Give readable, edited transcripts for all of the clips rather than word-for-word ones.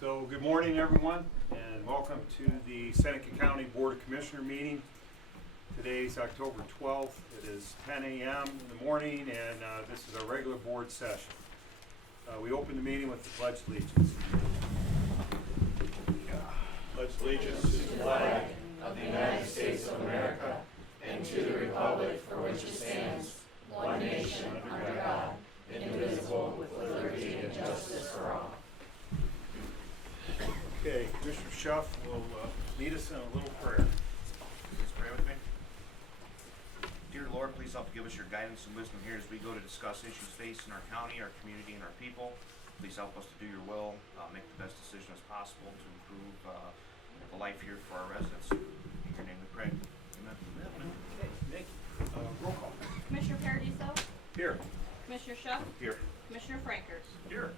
So good morning, everyone, and welcome to the Seneca County Board of Commissioner meeting. Today's October 12th. It is 10 a.m. in the morning, and this is our regular board session. We open the meeting with the Pledge of Allegiance. Pledge allegiance to the flag of the United States of America and to the republic for which it stands, one nation under God, indivisible, with liberty and justice for all. Okay, Commissioner Schuff will lead us in a little prayer. Please pray with me. Dear Lord, please help to give us your guidance and wisdom here as we go to discuss issues facing our county, our community, and our people. Please help us to do your will, make the best decision as possible to improve the life here for our residents. In your name we pray. Amen. Okay, thank you. Roll call. Commissioner Paradiso, Here. Commissioner Schuff, Here. Commissioner Frankers. Here.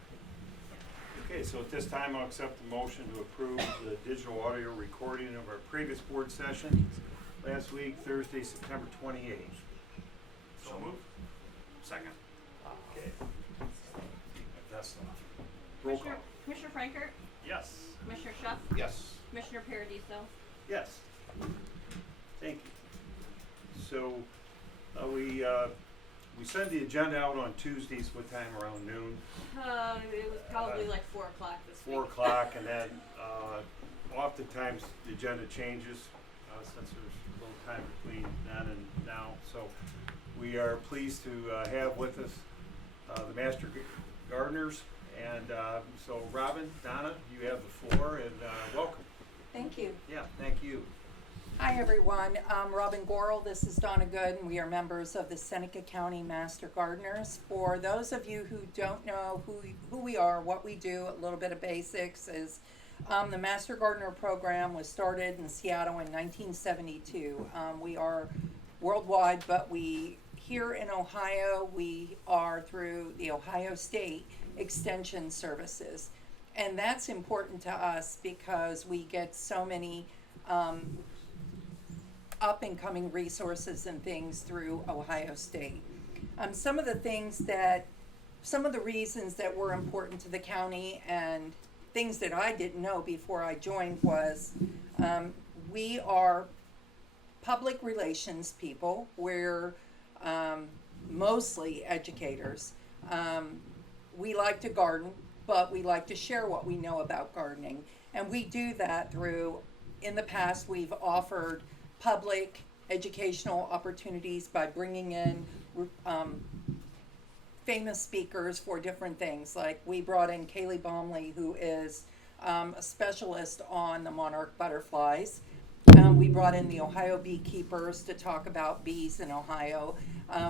Okay, so at this time, I'll accept the motion to approve the digital audio recording of our previous board session last week, Thursday, September 28th. So moved. Second. Okay. That's enough. Roll call. Commissioner Frankert, Yes. Commissioner Schuff, Yes. Commissioner Paradiso. Yes. Thank you. So, we send the agenda out on Tuesdays, what time, around noon? It was probably like 4 o'clock this week. 4 o'clock, and then oftentimes the agenda changes since there's a little time between then and now. So we are pleased to have with us the Master Gardeners. And so Robin, Donna, you have the floor, and welcome. Thank you. Yeah, thank you. Hi, everyone. I'm Robin Gorel. This is Donna Good, and we are members of the Seneca County Master Gardeners. For those of you who don't know who we are, what we do, a little bit of basics is the Master Gardener program was started in Seattle in 1972. We are worldwide, but here in Ohio, we are through the Ohio State Extension Services. And that's important to us because we get so many up and coming resources and things through Ohio State. Some of the reasons that were important to the county and things that I didn't know before I joined was we are public relations people. We're mostly educators. We like to garden, but we like to share what we know about gardening. And we do that through, in the past, we've offered public educational opportunities by bringing in famous speakers for different things. Like we brought in Kaylee Baumley, who is a specialist on the monarch butterflies. We brought in the Ohio beekeepers to talk about bees in Ohio.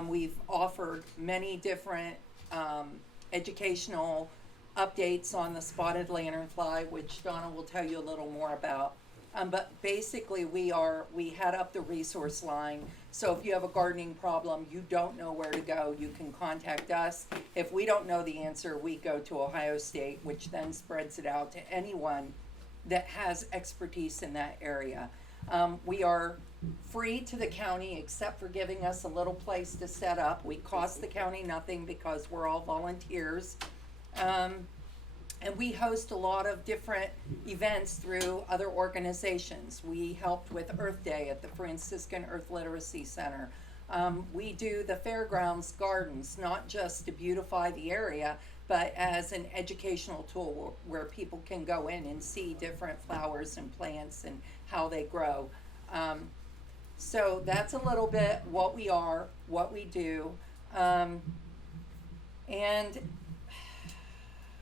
We've offered many different educational updates on the spotted lanternfly, which Donna will tell you a little more about. But basically we had up the resource line. So if you have a gardening problem, you don't know where to go, you can contact us. If we don't know the answer, we go to Ohio State, which then spreads it out to anyone that has expertise in that area. We are free to the county except for giving us a little place to set up. We cost the county nothing because we're all volunteers. And we host a lot of different events through other organizations. We helped with Earth Day at the Franciscan Earth Literacy Center. We do the fairgrounds gardens, not just to beautify the area, but as an educational tool where people can go in and see different flowers and plants and how they grow. So that's a little bit what we are, what we do. And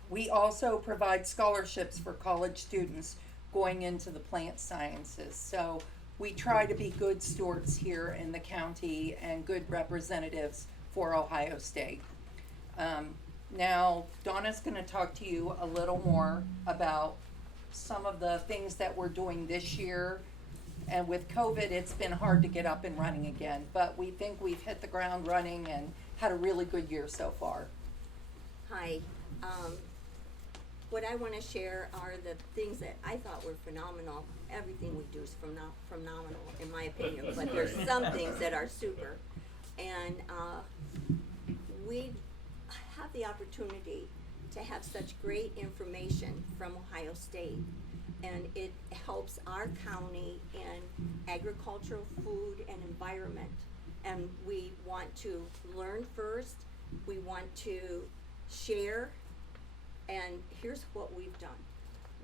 we also provide scholarships for college students going into the plant sciences. So we try to be good stewards here in the county and good representatives for Ohio State. Now, Donna's going to talk to you a little more about some of the things that we're doing this year. And with COVID, it's been hard to get up and running again, but we think we've hit the ground running and had a really good year so far. Hi. What I want to share are the things that I thought were phenomenal. Everything we do is phenomenal, in my opinion, but there's some things that are super. And we have the opportunity to have such great information from Ohio State. And it helps our county in agricultural, food, and environment. And we want to learn first, we want to share, and here's what we've done.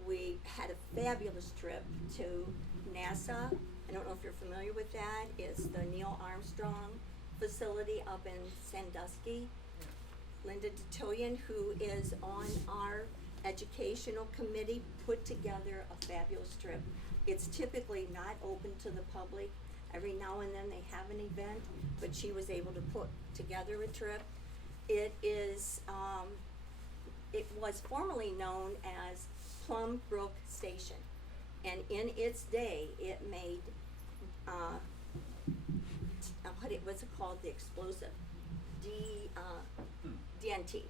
We had a fabulous trip to NASA. I don't know if you're familiar with that. It's the Neil Armstrong facility up in Sandusky. Linda Detillion, who is on our educational committee, put together a fabulous trip. It's typically not open to the public. Every now and then they have an event, but she was able to put together a trip. It is, it was formerly known as Plum Brook Station. And in its day, it made, what's it called, the explosive? DNT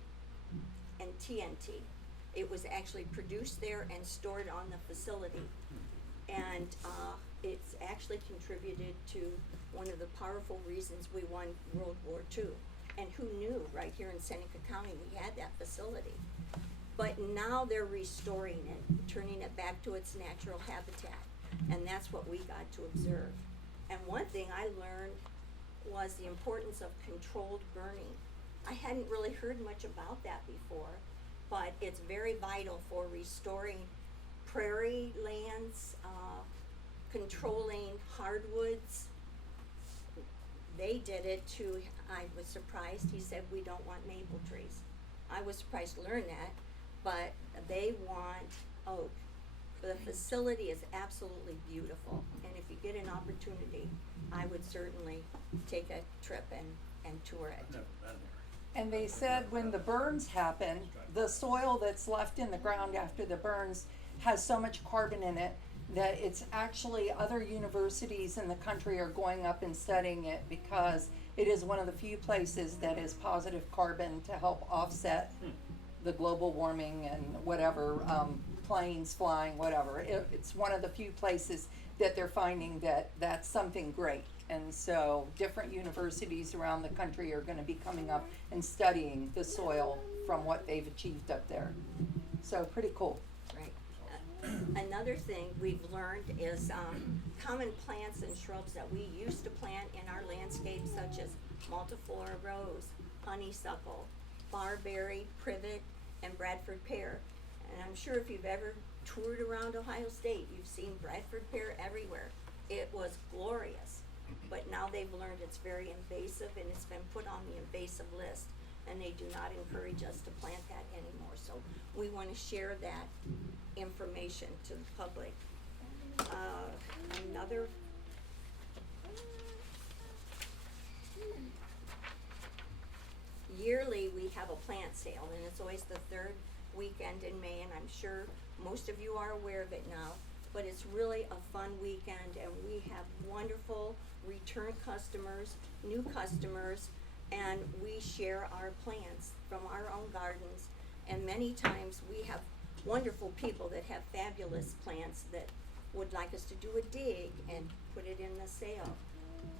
and TNT. It was actually produced there and stored on the facility. And it's actually contributed to one of the powerful reasons we won World War II. And who knew, right here in Seneca County, we had that facility. But now they're restoring it, turning it back to its natural habitat. And that's what we got to observe. And one thing I learned was the importance of controlled burning. I hadn't really heard much about that before, but it's very vital for restoring prairie lands, controlling hardwoods. They did it to, I was surprised, he said we don't want maple trees. I was surprised to learn that, but they want oak. The facility is absolutely beautiful, and if you get an opportunity, I would certainly take a trip and tour it. I've never been there. And they said when the burns happen, the soil that's left in the ground after the burns has so much carbon in it that it's actually, other universities in the country are going up and studying it because it is one of the few places that is positive carbon to help offset the global warming and whatever, planes flying, whatever. It's one of the few places that they're finding that that's something great. And so different universities around the country are gonna be coming up and studying the soil from what they've achieved up there. So pretty cool. Right. Another thing we've learned is common plants and shrubs that we used to plant in our landscape, such as multiflora rose, honeysuckle, barberry, privet, and Bradford pear. And I'm sure if you've ever toured around Ohio State, you've seen Bradford pear everywhere. It was glorious, but now they've learned it's very invasive and it's been put on the invasive list, and they do not encourage us to plant that anymore. So we want to share that information to the public. Another yearly we have a plant sale, and it's always the third weekend in May, and I'm sure most of you are aware of it now, but it's really a fun weekend, and we have wonderful return customers, new customers, and we share our plants from our own gardens, and many times we have wonderful people that have fabulous plants that would like us to do a dig and put it in the sale.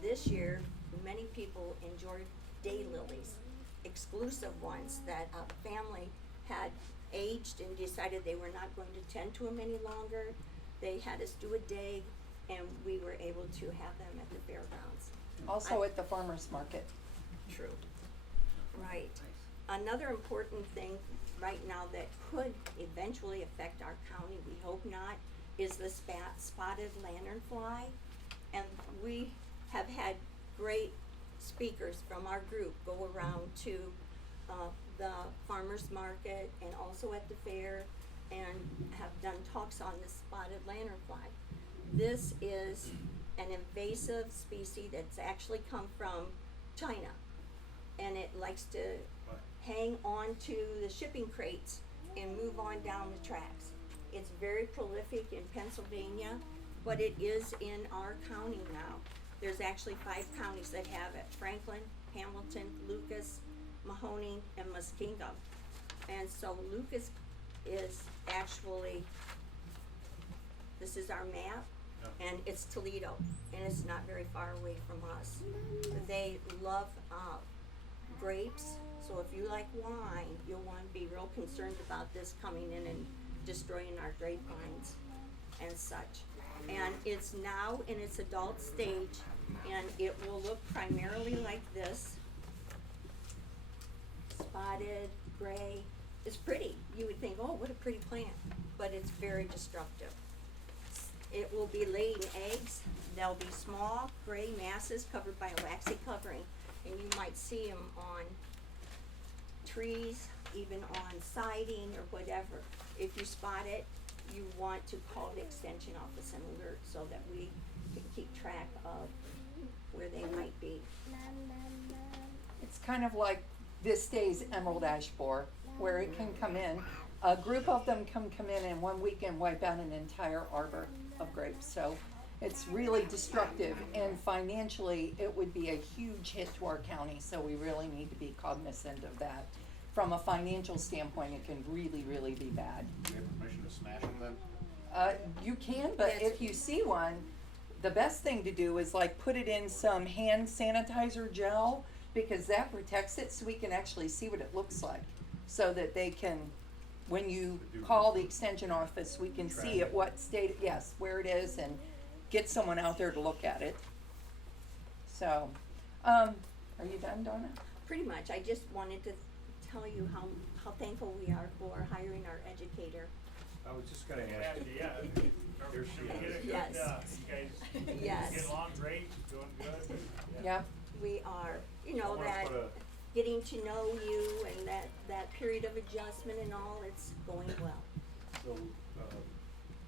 This year, many people enjoyed daylilies, exclusive ones that a family had aged and decided they were not going to tend to them any longer. They had us do a dig, and we were able to have them at the fairgrounds. Also at the farmer's market. True. Right. Another important thing right now that could eventually affect our county, we hope not, is the spotted lanternfly. And we have had great speakers from our group go around to the farmer's market and also at the fair, and have done talks on the spotted lanternfly. This is an invasive species that's actually come from China, and it likes to hang on to the shipping crates and move on down the tracks. It's very prolific in Pennsylvania, but it is in our county now. There's actually 5 counties that have it: Franklin, Hamilton, Lucas, Mahoning, and Muskingum. And so Lucas is actually, this is our map, and it's Toledo, and it's not very far away from us. They love grapes, so if you like wine, you'll wanna be real concerned about this coming in and destroying our grapevines and such. And it's now in its adult stage, and it will look primarily like this. Spotted, gray, it's pretty, you would think, oh, what a pretty plant, but it's very destructive. It will be laying eggs, they'll be small, gray masses covered by a waxy covering, and you might see them on trees, even on siding or whatever. If you spot it, you want to call the extension office and alert so that we can keep track of where they might be. It's kind of like this day's emerald ash borer, where it can come in. A group of them can come in and one weekend wipe out an entire arbor of grapes. So it's really destructive, and financially it would be a huge hit to our county. So we really need to be cognizant of that. From a financial standpoint, it can really, really be bad. Do we have permission to smash them then? You can, but That's- if you see one, the best thing to do is like put it in some hand sanitizer gel, because that protects it so we can actually see what it looks like. So that they can, when you call the extension office, we can see at what state, yes, where it is, and get someone out there to look at it. So, are you done, Donna? Pretty much, I just wanted to tell you how thankful we are for hiring our educator. I was just gonna ask, Yeah. Here she Get is. a good, Yes. you guys Yes. get along great, doing good. Yeah, We are, you I know, wanna that put a, getting to know you and that period of adjustment and all, it's going well. so,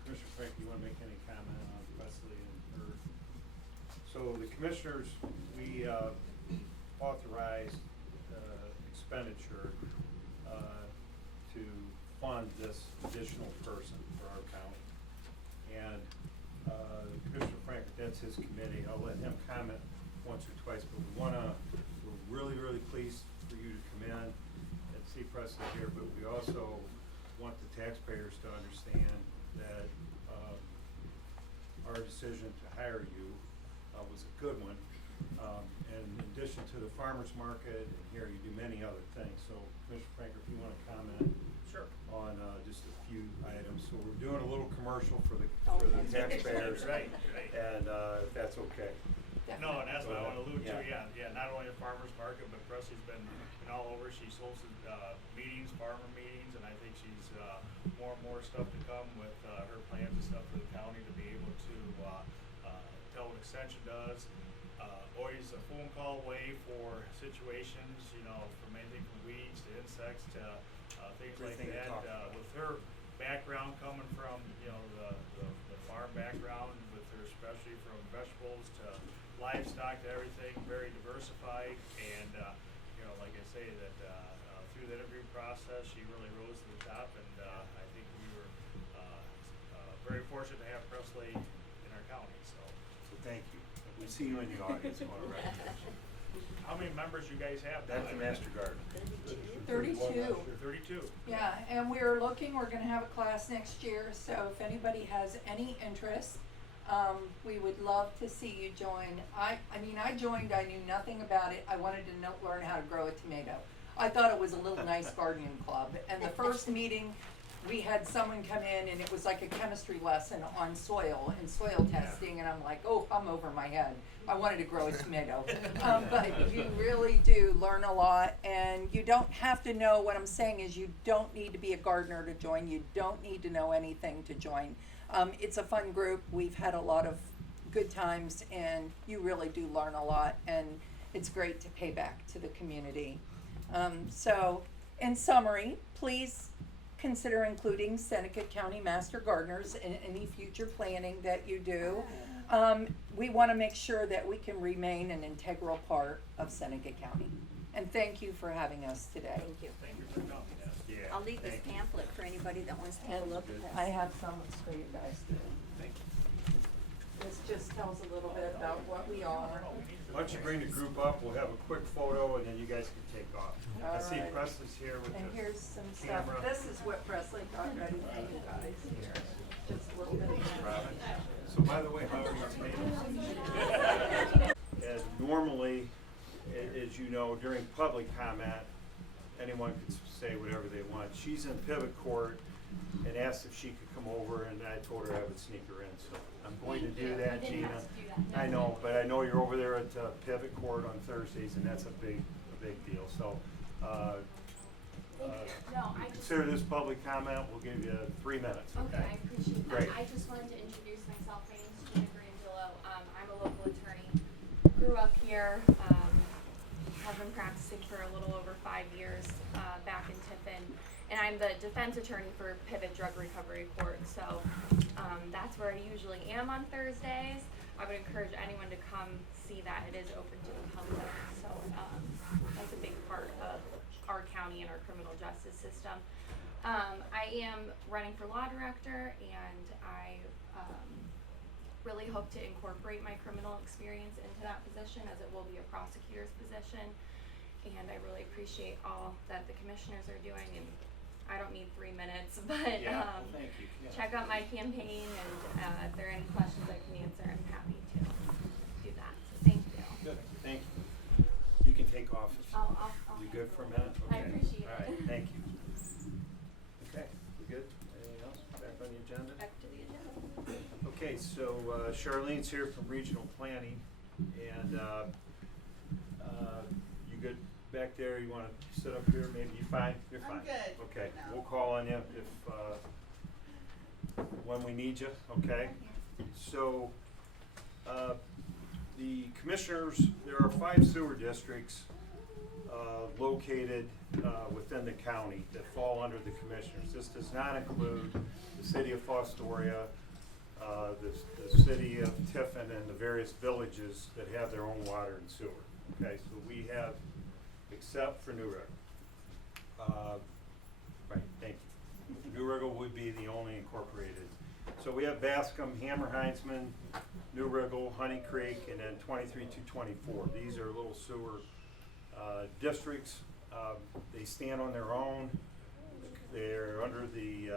Commissioner Frank, you wanna make any comment on Presley and her? So the commissioners, we, authorized, expenditure, to fund this additional person for our county. And, Commissioner Frank, that's his committee, I'll let him comment once or twice, but we're really, really pleased for you to come in and see Presley here, but we also want the taxpayers to understand that, our decision to hire you, was a good one. And in addition to the farmer's market, and here you do many other things, so Commissioner Franker, if you wanna comment Sure. on, just a few items, so we're doing a little commercial for the Okay. taxpayers. Right. And, if that's okay. No, and that's what I Go wanna ahead. allude to, Yeah. yeah, not only the farmer's market, but Presley's been all over, she's hosted, meetings, farmer meetings, and I think she's, more and more stuff to come with, her plans and stuff for the county to be able to, tell what Extension does. Always a phone call away for situations, you know, from anything from weeds to insects to, things like Everything to that. talk about. With her background coming from, you know, the farm background, with her especially from vegetables to livestock to everything, very diversified, and, you know, like I say, that, through the interview process, she really rose to the top, and, I think we were, very fortunate to have Presley in our county, so. So thank you. We see you in the audience, I wanna recognize you. How many members you guys have? now? That's the Master Garden. 32. 32. Yeah, and we're gonna have a class next year, so if anybody has any interest, we would love to see you join. I joined, I knew nothing about it, I wanted to learn how to grow a tomato. I thought it was a little nice gardening club, and the first meeting, we had someone come in and it was like a chemistry lesson on soil and soil testing, and I'm like, oh, I'm over my head. I wanted to grow a tomato. But you really do learn a lot, and you don't have to know, what I'm saying is you don't need to be a gardener to join, you don't need to know anything to join. It's a fun group, we've had a lot of good times, and you really do learn a lot, and it's great to pay back to the community. So, in summary, please consider including Seneca County Master Gardeners in any future planning that you do. We wanna make sure that we can remain an integral part of Seneca County. And thank you for having us today. Thank you. Thank you for coming, yes. Yeah. I'll leave this thank you. pamphlet for anybody that wants to have a And look at this. I have some for you guys too. Thank you. This just tells a little bit about what we are. Why don't you bring the group up, we'll have a quick photo, and then you guys can take off. I see Alright. Presley's here with And the here's some stuff, camera. this is what Presley got ready for you guys here, just a little bit of. Robin. So by the way, how are your tomatoes? And normally, as as you know, during public comment, anyone could say whatever they want. She's in pivot court and asked if she could come over, and I told her I would sneak her in, so I'm going to do that, Gina. I know, but I know you're over there at pivot court on Thursdays, and that's a big deal, so, Thank you. No, I just, consider this public comment, we'll give you 3 minutes, okay, I appreciate that. Great. I just wanted to introduce myself. My name is Gina Grandillo. I'm a local attorney. Grew up here, have been practicing for a little over 5 years, back in Tiffin. And I'm the defense attorney for Pivot Drug Recovery Court. So, that's where I usually am on Thursdays. I would encourage anyone to come see that. It is open to the public. So, that's a big part of our county and our criminal justice system. I am running for law director, and I really hope to incorporate my criminal experience into that position, as it will be a prosecutor's position. And I really appreciate all that the commissioners are doing, and I don't need 3 minutes, but Thank you. Yeah. check out my campaign, and if there are any questions I can answer, I'm happy to do that. So thank you. Good, thank you. You can take off. I'll You handle good for a it. minute? I Okay. appreciate All right, it. thank you. Okay, we good? Anything else back on the agenda? Back to the agenda. Okay, so Charlene's here from Regional Planning, and you good back there? You wanna sit up here? Maybe you fine? You're fine. I'm good Okay, now. we'll call on you if, when we need you, okay? So, the commissioners, there are 5 sewer districts located within the county that fall under the commissioners. This does not include the city of Fostoria, the city of Tiffin, and the various villages that have their own water and sewer. Okay, so we have, except for New River. Right, thank you. New River would be the only incorporated. So we have Bascom, Hammer Heinzman, New Riggle, Honey Creek, and then 23 to 24. These are little sewer districts. They stand on their own. They're under the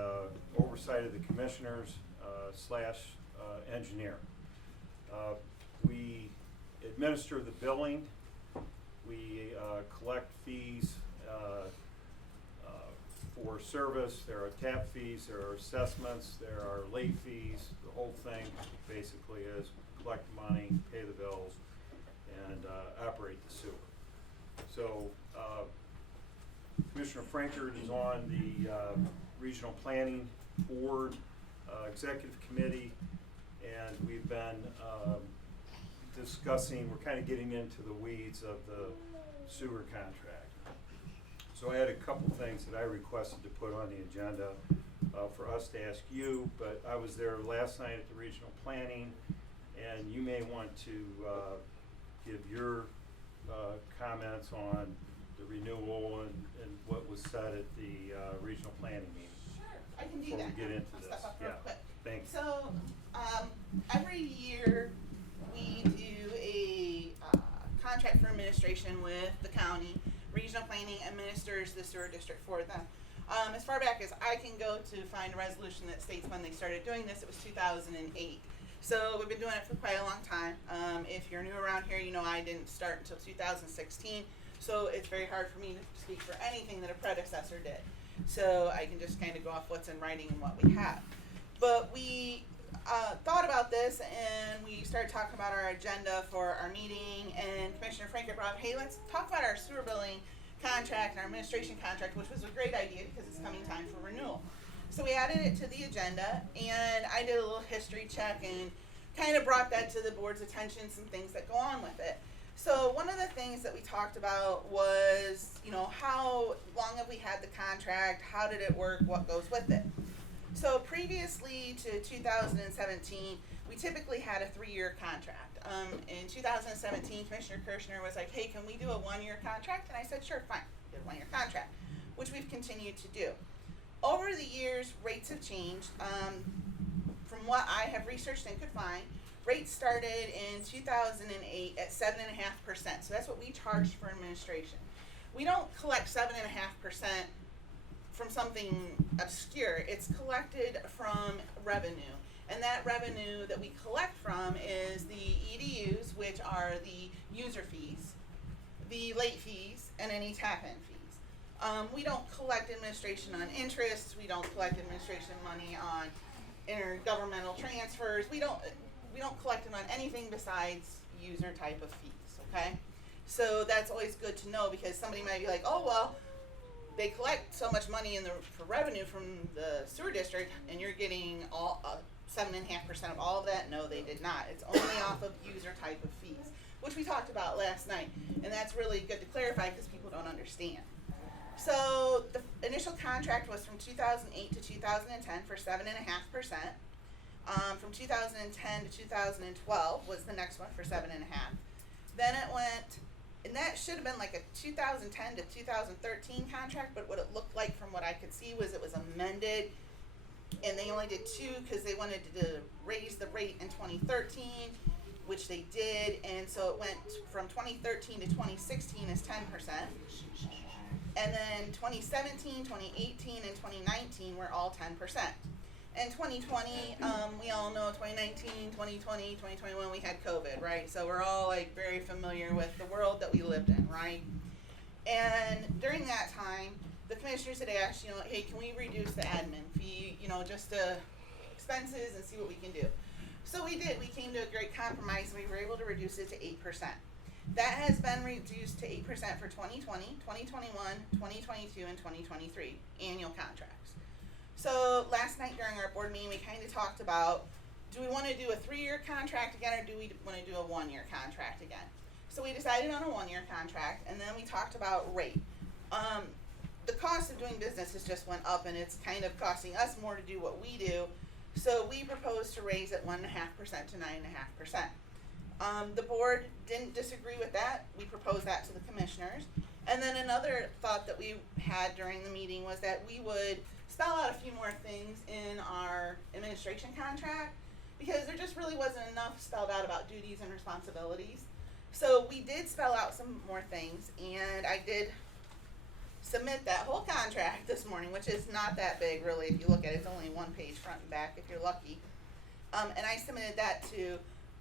oversight of the commissioners / engineer. We administer the billing. We collect fees for service. There are tap fees, there are assessments, there are late fees. The whole thing basically is collect money, pay the bills, and operate the sewer. So Commissioner Frankert is on the Regional Planning Board Executive Committee, and we've been discussing, we're kind of getting into the weeds of the sewer contract. So I had a couple things that I requested to put on the agenda for us to ask you, but I was there last night at the Regional Planning, and you may want to give your comments on the renewal and what was said at the Regional Planning meeting. Sure, I can do Before that. we get into I'll this, step up real yeah. quick. Thanks. So, every year we do a contract for administration with the county. Regional Planning administers the sewer district for them. As far back as I can go to find a resolution that states when they started doing this, it was 2008. So we've been doing it for quite a long time. If you're new around here, you know I didn't start until 2016. So it's very hard for me to speak for anything that a predecessor did. So I can just kind of go off what's in writing and what we have. But we thought about this, and we started talking about our agenda for our meeting, and Commissioner Frankert brought up, hey, let's talk about our sewer billing contract, our administration contract, which was a great idea because it's coming time for renewal. So we added it to the agenda, and I did a little history check and kind of brought that to the board's attention, some things that go on with it. So one of the things that we talked about was, you know, how long have we had the contract, how did it work, what goes with it. So previously to 2017, we typically had a 3-year contract. In 2017, Commissioner Kirshner was like, hey, can we do a 1-year contract? And I said, sure, fine, we did a 1-year contract, which we've continued to do. Over the years, rates have changed. From what I have researched and could find, rates started in 2008 at 7.5%. So that's what we charged for administration. We don't collect 7.5% from something obscure. It's collected from revenue. And that revenue that we collect from is the EDUs, which are the user fees the late fees and any tap-in fees. We don't collect administration on interest, we don't collect administration money on intergovernmental transfers, we don't collect it on anything besides user type of fees, okay? So that's always good to know, because somebody might be like, oh, well, they collect so much money for revenue from the sewer district, and you're getting all 7.5% of all of that. No, they did not. It's only off of user type of fees, which we talked about last night, and that's really good to clarify because people don't understand. So the initial contract was from 2008 to 2010 for 7.5%. From 2010 to 2012 was the next one for 7.5%. Then it went, and that should have been like a 2010 to 2013 contract, but what it looked like from what I could see was it was amended, and they only did 2 because they wanted to raise the rate in 2013, which they did, and so it went from 2013 to 2016 as 10%. And then 2017, 2018, and 2019 were all 10%. In 2020, we all know 2019, 2020, 2021, we had COVID, right? So we're all like very familiar with the world that we lived in, right? And during that time, the commissioners had asked, hey, can we reduce the admin fee, just to expenses and see what we can do. So we did. We came to a great compromise, and we were able to reduce it to 8%. That has been reduced to 8% for 2020, 2021, 2022, and 2023 annual contracts. So last night during our board meeting, we kind of talked about, do we want to do a 3-year contract again, or do we want to do a 1-year contract again? So we decided on a 1-year contract, and then we talked about rate. The cost of doing business has just went up, and it's kind of costing us more to do what we do. So we proposed to raise it 1.5% to 9.5%. The board didn't disagree with that. We proposed that to the commissioners. And then another thought that we had during the meeting was that we would spell out a few more things in our administration contract, because there just really wasn't enough spelled out about duties and responsibilities. So we did spell out some more things, and I did submit that whole contract this morning, which is not that big really. If you look at it, it's only 1 page front and back if you're lucky. And I submitted that to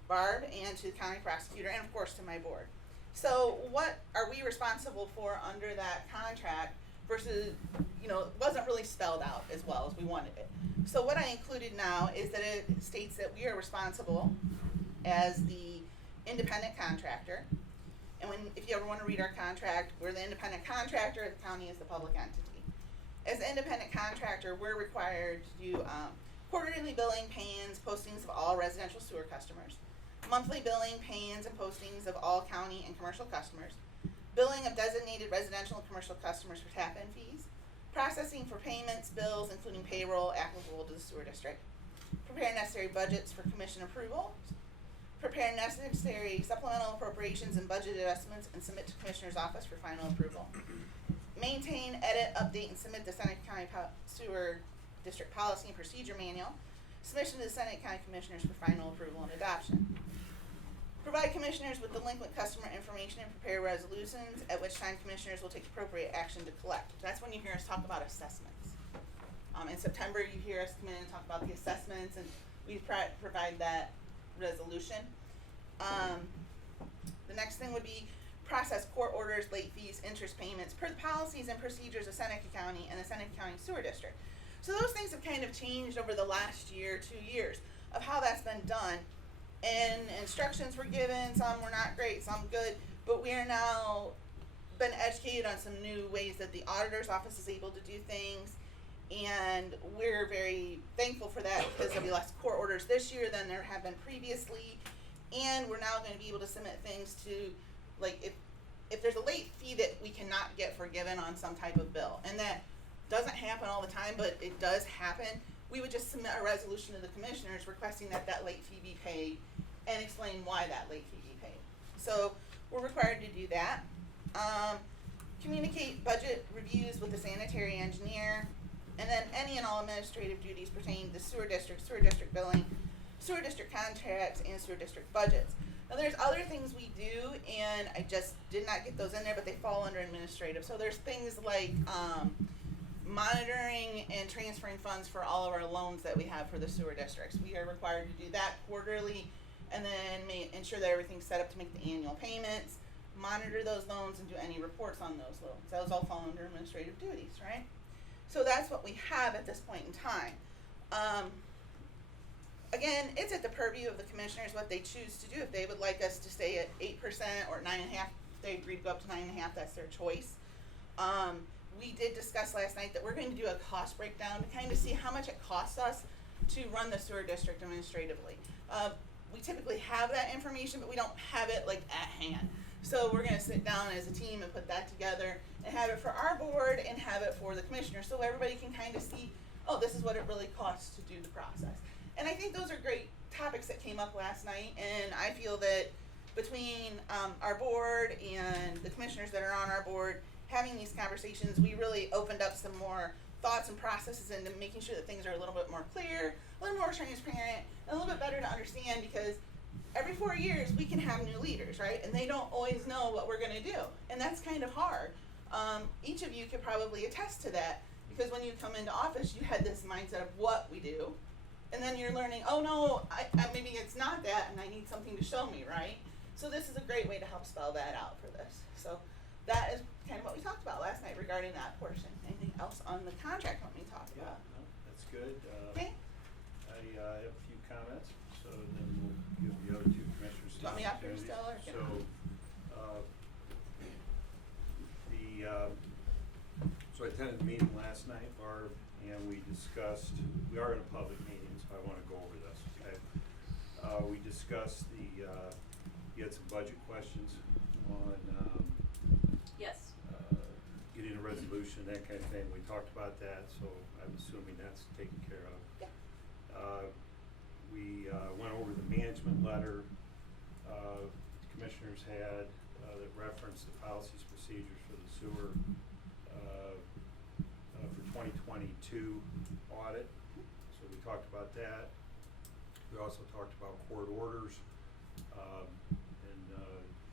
Barb and to the county prosecutor, and of course to my board. So what are we responsible for under that contract versus, it wasn't really spelled out as well as we wanted it. So what I included now is that it states that we are responsible as the independent contractor. And if you ever want to read our contract, we're the independent contractor, the county is the public entity. As the independent contractor, we're required to do quarterly billing, pay-ins, postings of all residential sewer customers, monthly billing, pay-ins, and postings of all county and commercial customers, billing of designated residential and commercial customers for tap-in fees, processing for payments, bills, including payroll applicable to the sewer district, prepare necessary budgets for commission approval, prepare necessary supplemental appropriations and budget adjustments, and submit to Commissioner's Office for final approval. Maintain, edit, update, and submit the Seneca County Sewer District Policy and Procedure Manual. Submission to the Seneca County Commissioners for final approval and adoption. Provide Commissioners with delinquent customer information and prepare resolutions, at which time Commissioners will take appropriate action to collect. That's when you hear us talk about assessments. In September, you hear us come in and talk about the assessments, and we provide that resolution. The next thing would be process court orders, late fees, interest payments per the policies and procedures of Seneca County and the Seneca County Sewer District. So those things have kind of changed over the last year, 2 years, of how that's been done. And instructions were given, some were not great, some good, but we are now been educated on some new ways that the auditor's office is able to do things. And we're very thankful for that, because there'll be less court orders this year than there have been previously. And we're now going to be able to submit things to, like, if there's a late fee that we cannot get forgiven on some type of bill, and that doesn't happen all the time, but it does happen, we would just submit a resolution to the commissioners requesting that that late fee be paid and explain why that late fee be paid. So we're required to do that. Communicate budget reviews with the sanitary engineer, and then any and all administrative duties pertaining to the sewer district billing, sewer district contracts, and sewer district budgets. Now there's other things we do, and I just did not get those in there, but they fall under administrative. So there's things like monitoring and transferring funds for all of our loans that we have for the sewer districts. We are required to do that quarterly, and then ensure that everything's set up to make the annual payments. monitor those loans, and do any reports on those loans. Those all fall under administrative duties, right? So that's what we have at this point in time. Again, it's at the purview of the commissioners what they choose to do. If they would like us to stay at 8% or 9.5%, they agreed to go up to 9.5%, that's their choice. We did discuss last night that we're going to do a cost breakdown to kind of see how much it costs us to run the sewer district administratively. We typically have that information, but we don't have it like at hand. So we're gonna sit down as a team and put that together and have it for our board and have it for the commissioners, so everybody can kind of see, oh, this is what it really costs to do the process. And I think those are great topics that came up last night, and I feel that between our board and the commissioners that are on our board, having these conversations, we really opened up some more thoughts and processes into making sure that things are a little bit more clear, a little more transparent, and a little bit better to understand, because every 4 years we can have new leaders, right? And they don't always know what we're gonna do, and that's kind of hard. Each of you could probably attest to that, because when you come into office, you had this mindset of what we do, and then you're learning, oh no, I maybe it's not that, and I need something to show me, right? So this is a great way to help spell that out for this. So that is kind of what we talked about last night regarding that portion. Anything else on the contract want me to talk Yeah, about? no, that's good. Okay. I have a few comments, so then we'll give the other two commissioners. Do you want me up here opportunities. still, or can I? So I attended the meeting last night, Barb, and we discussed, we are in a public meeting, so I wanna go over this, okay? We discussed you had some budget questions on, Yes. getting a resolution, that kind of thing. We talked about that, so I'm assuming that's taken care of. Yeah. We went over the management letter commissioners had that referenced the policies, procedures for the sewer for 2022 audit. So we talked about that. We also talked about court orders.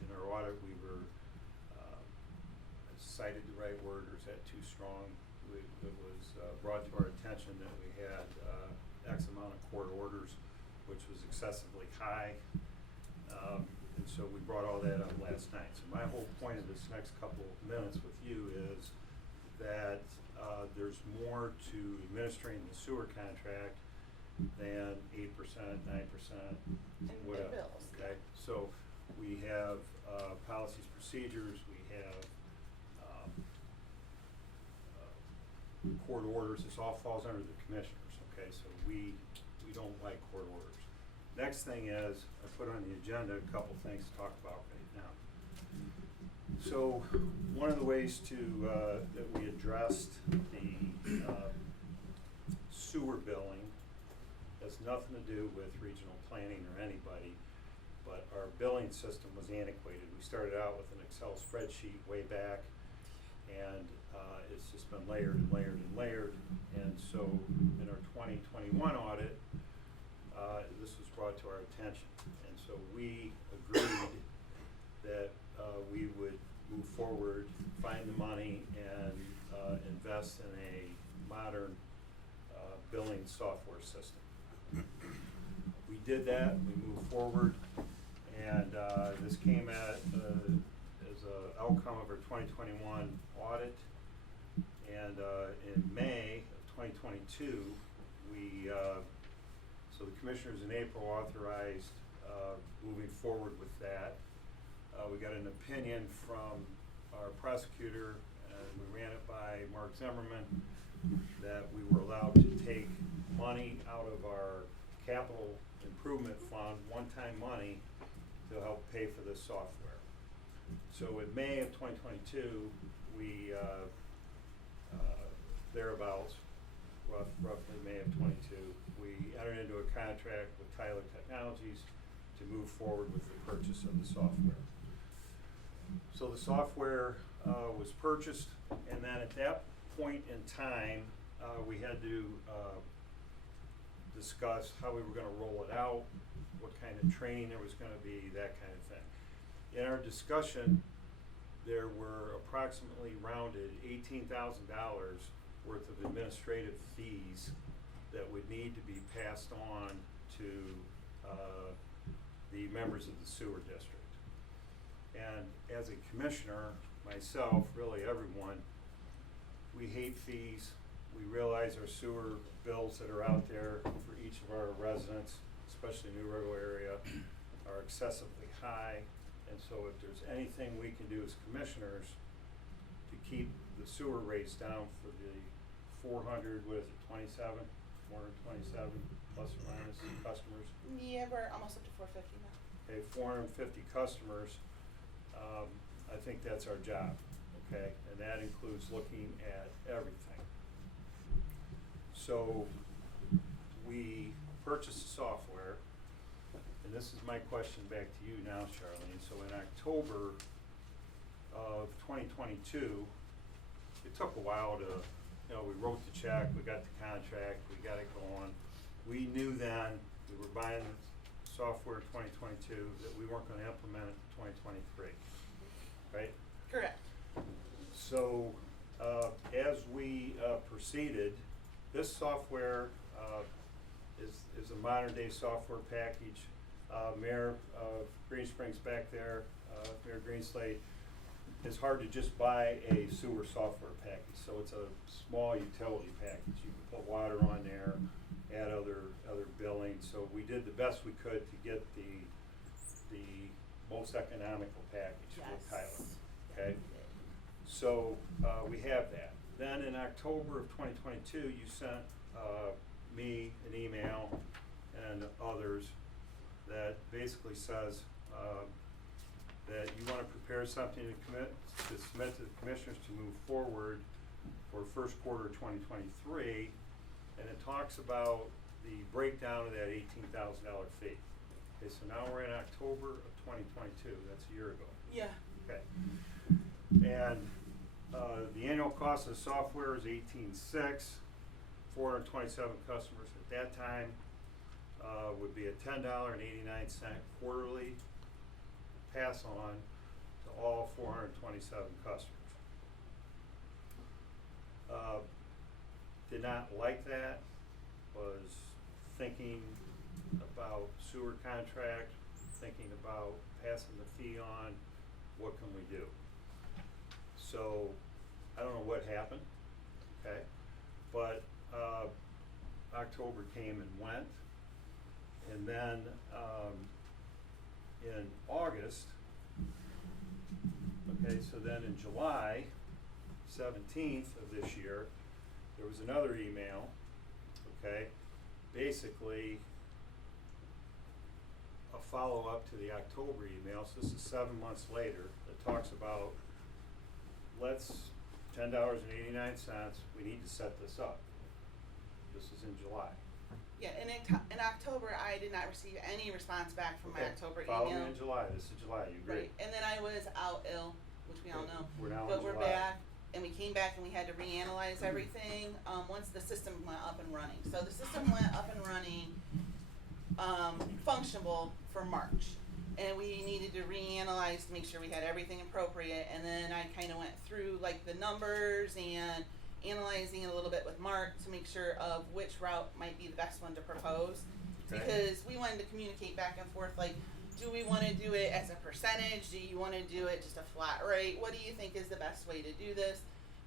In our audit, we were cited the right word, or is that too strong? It was brought to our attention that we had X amount of court orders, which was excessively high. And so we brought all that up last night. So my whole point of this next couple of minutes with you is that there's more to administering the sewer contract than 8%, 9%, whatever. bills. Okay, so we have policies, procedures, we have court orders. This all falls under the commissioners, okay? So we don't like court orders. Next thing is, I put on the agenda a couple things to talk about right now. So one of the ways to, that we addressed the sewer billing has nothing to do with regional planning or anybody, but our billing system was antiquated. We started out with an Excel spreadsheet way back, and it's just been layered and layered and layered. And so in our 2021 audit, this was brought to our attention. And so we agreed that we would move forward, find the money, and invest in a modern billing software system. We did that, we moved forward, and this came as an outcome of our 2021 audit. And in May of 2022, so the commissioners in April authorized moving forward with that. We got an opinion from our prosecutor, and we ran it by Mark Zimmerman, that we were allowed to take money out of our capital improvement fund, one-time money, to help pay for this software. So in May of 2022, we, thereabouts, roughly May of 22, we entered into a contract with Tyler Technologies to move forward with the purchase of the software. So the software was purchased, and then at that point in time, we had to discuss how we were gonna roll it out, what kind of training there was gonna be, that kind of thing. In our discussion, there were approximately rounded $18,000 worth of administrative fees that would need to be passed on to the members of the sewer district. And as a commissioner, myself, really everyone, we hate fees. We realize our sewer bills that are out there for each of our residents, especially New River area, are excessively high. And so if there's anything we can do as commissioners to keep the sewer rates down for the 400, what is it, 27, 427 plus or minus customers, Yeah, we're almost up to 450 now. okay, 450 customers, I think that's our job, okay? And that includes looking at everything. So we purchased the software, and this is my question back to you now, Charlene. So in October of 2022, it took a while to, you know, we wrote the check, we got the contract, we got it going. We knew then, we were buying the software in 2022, that we weren't gonna implement it in 2023, right? Correct. So, as we proceeded, this software is a modern day software package. Mayor Green Springs back there, Mayor Greenslade, it's hard to just buy a sewer software package. So it's a small utility package. You can put water on there, add other billing. So we did the best we could to get the most economical package for Tyler. Okay? So we have that. Then in October of 2022, you sent me an email and others that basically says that you want to prepare something to submit to the commissioners to move forward for first quarter of 2023, and it talks about the breakdown of that $18,000 fee. Okay, so now we're in October of 2022. That's a year ago. Yeah. Okay. And the annual cost of the software is $18,600. 427 customers at that time would be a $10.89 quarterly pass on to all 427 customers. Did not like that, was thinking about sewer contract, thinking about passing the fee on, what can we do? So, I don't know what happened, okay? But October came and went, and then in August, okay, so then in July 17th of this year, there was another email, okay, basically a follow-up to the October email. So this is 7 months later, that talks about, let's, $10.89, we need to set this up. This is in July. Yeah, and in October, I did not receive any response back from my Okay, October follow email. me in July, this is July, you agree? Right, and then I was out ill, which we all know. We're now in But we're July. back, and we came back and we had to reanalyze everything, once the system went up and running. So the system went up and running, functionable for March. And we needed to reanalyze to make sure we had everything appropriate, and then I kinda went through like the numbers and analyzing it a little bit with Mark to make sure of which route might be the best one to propose. Okay. Because we wanted to communicate back and forth, like, do we wanna do it as a percentage, do you wanna do it just a flat rate, what do you think is the best way to do this?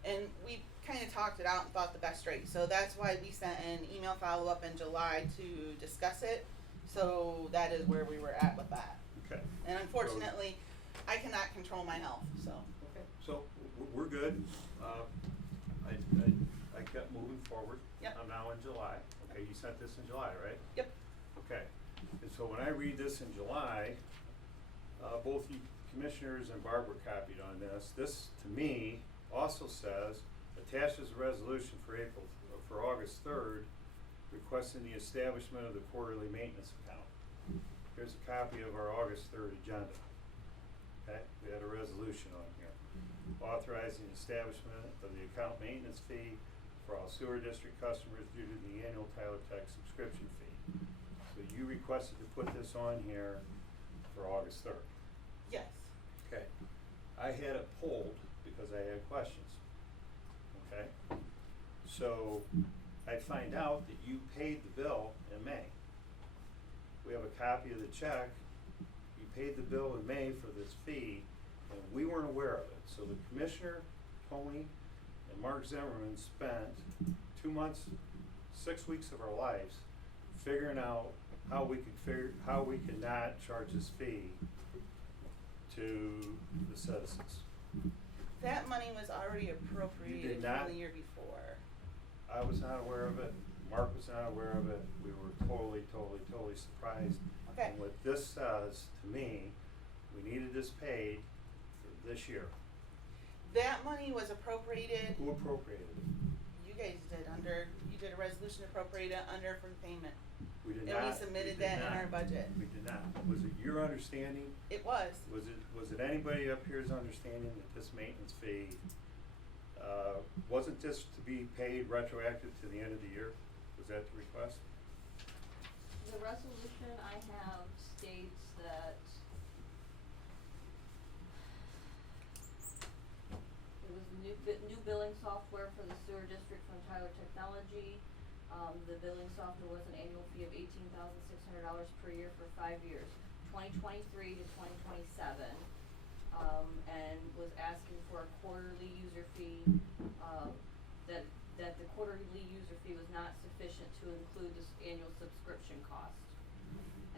And we kinda talked it out and thought the best rate, so that's why we sent an email follow-up in July to discuss it, so that is where we were at with that. Okay, And unfortunately, I cannot control my health, so. so we're good. I kept moving forward. Yep. I'm now in July. Okay, you sent this in July, right? Yep. Okay, and so when I read this in July, both you commissioners and Barbara copied on this. This, to me, also says, attaches a resolution for August 3rd, requesting the establishment of the quarterly maintenance account. Here's a copy of our August 3rd agenda. Okay, we had a resolution on here. Authorizing the establishment of the account maintenance fee for all sewer district customers due to the annual Tyler Tech subscription fee. So you requested to put this on here for August 3rd. Yes. Okay. I had it pulled because I had questions. Okay? So I find out that you paid the bill in May. We have a copy of the check. You paid the bill in May for this fee, and we weren't aware of it. So the commissioner, Tony, and Mark Zimmerman spent 2 months, 6 weeks of our lives figuring out how we could not charge this fee to the citizens. That money was already appropriated not? from the year before. I was not aware of it, Mark was not aware of it, we were totally surprised. Okay. And what this says to me, we needed this paid for this year. That money was appropriated, Who appropriated it? you guys did you did a resolution appropriated under for payment. We did And not. we submitted did that in not. our budget. We did not. Was it your understanding, It was. was it anybody up here's understanding that this maintenance fee, wasn't this to be paid retroactive to the end of the year? Was that the request? The resolution I have states that it was new billing software for the sewer district from Tyler Technology. The billing software was an annual fee of $18,600 per year for 5 years, 2023 to 2027. And was asking for a quarterly user fee, that the quarterly user fee was not sufficient to include this annual subscription cost.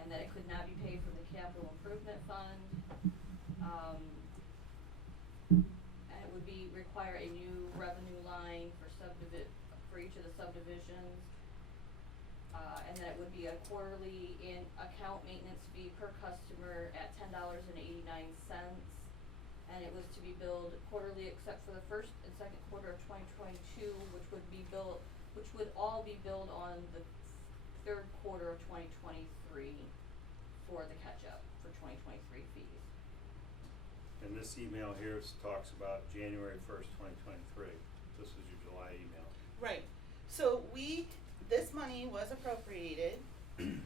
And that it could not be paid from the capital improvement fund. And it would require a new revenue line for each of the subdivisions. And that it would be a quarterly account maintenance fee per customer at $10.89. And it was to be billed quarterly except for the first and second quarter of 2022, which would all be billed on the third quarter of 2023 for the catch-up for 2023 fees. And this email here talks about January 1st, 2023. This is your July email. Right. So this money was appropriated in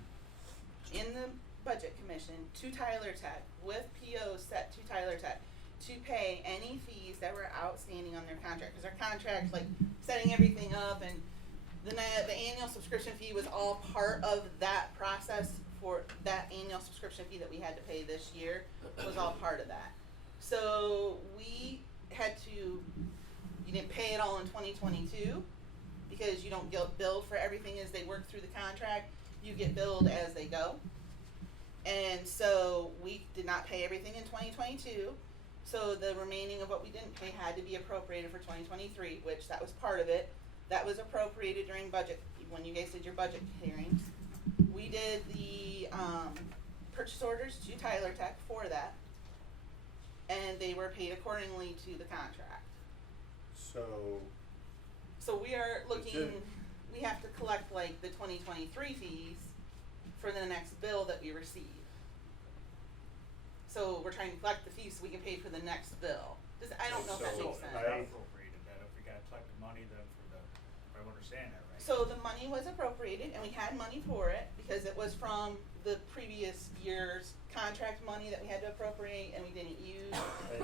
the budget commission to Tyler Tech with POs set to Tyler Tech to pay any fees that were outstanding on their contract, because their contract, like setting everything up and the annual subscription fee was all part of that process. For that annual subscription fee that we had to pay this year was all part of that. So we had to, you didn't pay it all in 2022 because you don't get billed for everything as they work through the contract. You get billed as they go. And so we did not pay everything in 2022. So the remaining of what we didn't pay had to be appropriated for 2023, which that was part of it. That was appropriated during budget, when you guys did your budget hearings. We did the purchase orders to Tyler Tech for that, and they were paid accordingly to the contract. So we are looking, we have to collect like the 2023 fees for the next bill that we receive. So we're trying to collect the fees so we can pay for the next bill. I don't know if that So makes sense. I- Appropriated that, if we gotta collect the money then if I understand that right. So the money was appropriated and we had money for it because it was from the previous year's contract money that we had to appropriate and we didn't use. I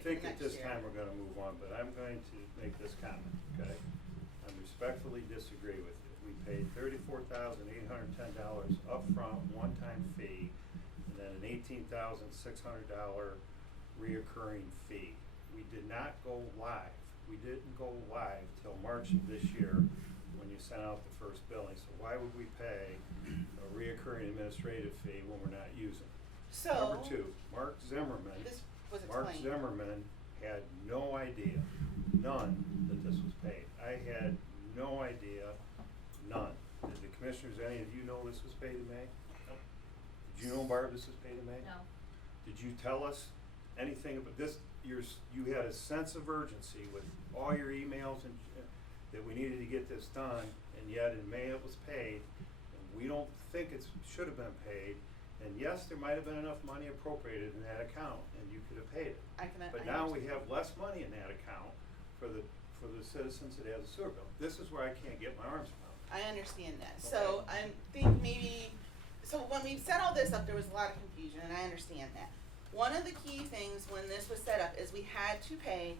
think at this time we're gonna move on, but I'm going to make this comment, okay? I respectfully disagree with you. We paid $34,810 upfront, one-time fee, and then an $18,600 reoccurring fee. We did not go live. We didn't go live till March of this year when you sent out the first billing. So why would we pay a reoccurring administrative fee when we're not using it? So. Number two, Mark Zimmerman. This was Mark explained. Zimmerman had no idea, none, that this was paid. I had no idea, none. Did the commissioners, any of you know this was paid in May? Nope. Did you know, Barb, this was paid in May? No. Did you tell us anything about this? You had a sense of urgency with all your emails and that we needed to get this done, and yet in May it was paid, and we don't think it should have been paid. And yes, there might have been enough money appropriated in that account, and you could have paid it. But now we have less money in that account for the citizens that have the sewer bill. This is where I can't get my arms around. I understand that. So I think maybe, so when we set all this up, there was a lot of confusion, and I understand that. One of the key things when this was set up is we had to pay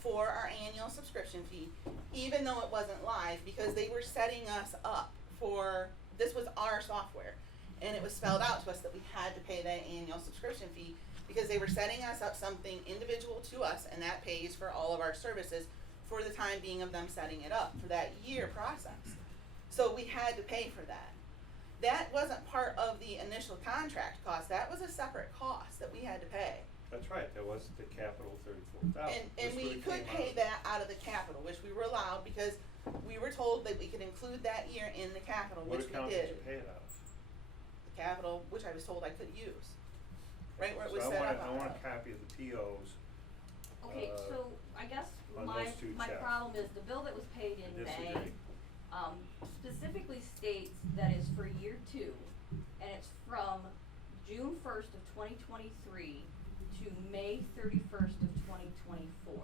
for our annual subscription fee, even though it wasn't live, because they were setting us up for, this was our software. And it was spelled out to us that we had to pay that annual subscription fee because they were setting us up something individual to us, and that pays for all of our services for the time being of them setting it up for that year process. So we had to pay for that. That wasn't part of the initial contract cost, that was a separate cost that we had to pay. That's right, that was the capital 34,000. And we could pay that out of the capital, which we were allowed, because we were told that we could include that year in the capital, What which we account did did. you pay it out of? The capital, which I was told I could use, right where it was So set up I out want a of. copy of the POs. Okay, Uh, so I guess on my, those two my checks. problem is the bill that was paid I in May, disagree. specifically states that is for year 2, and it's from June 1st of 2023 to May 31st of 2024.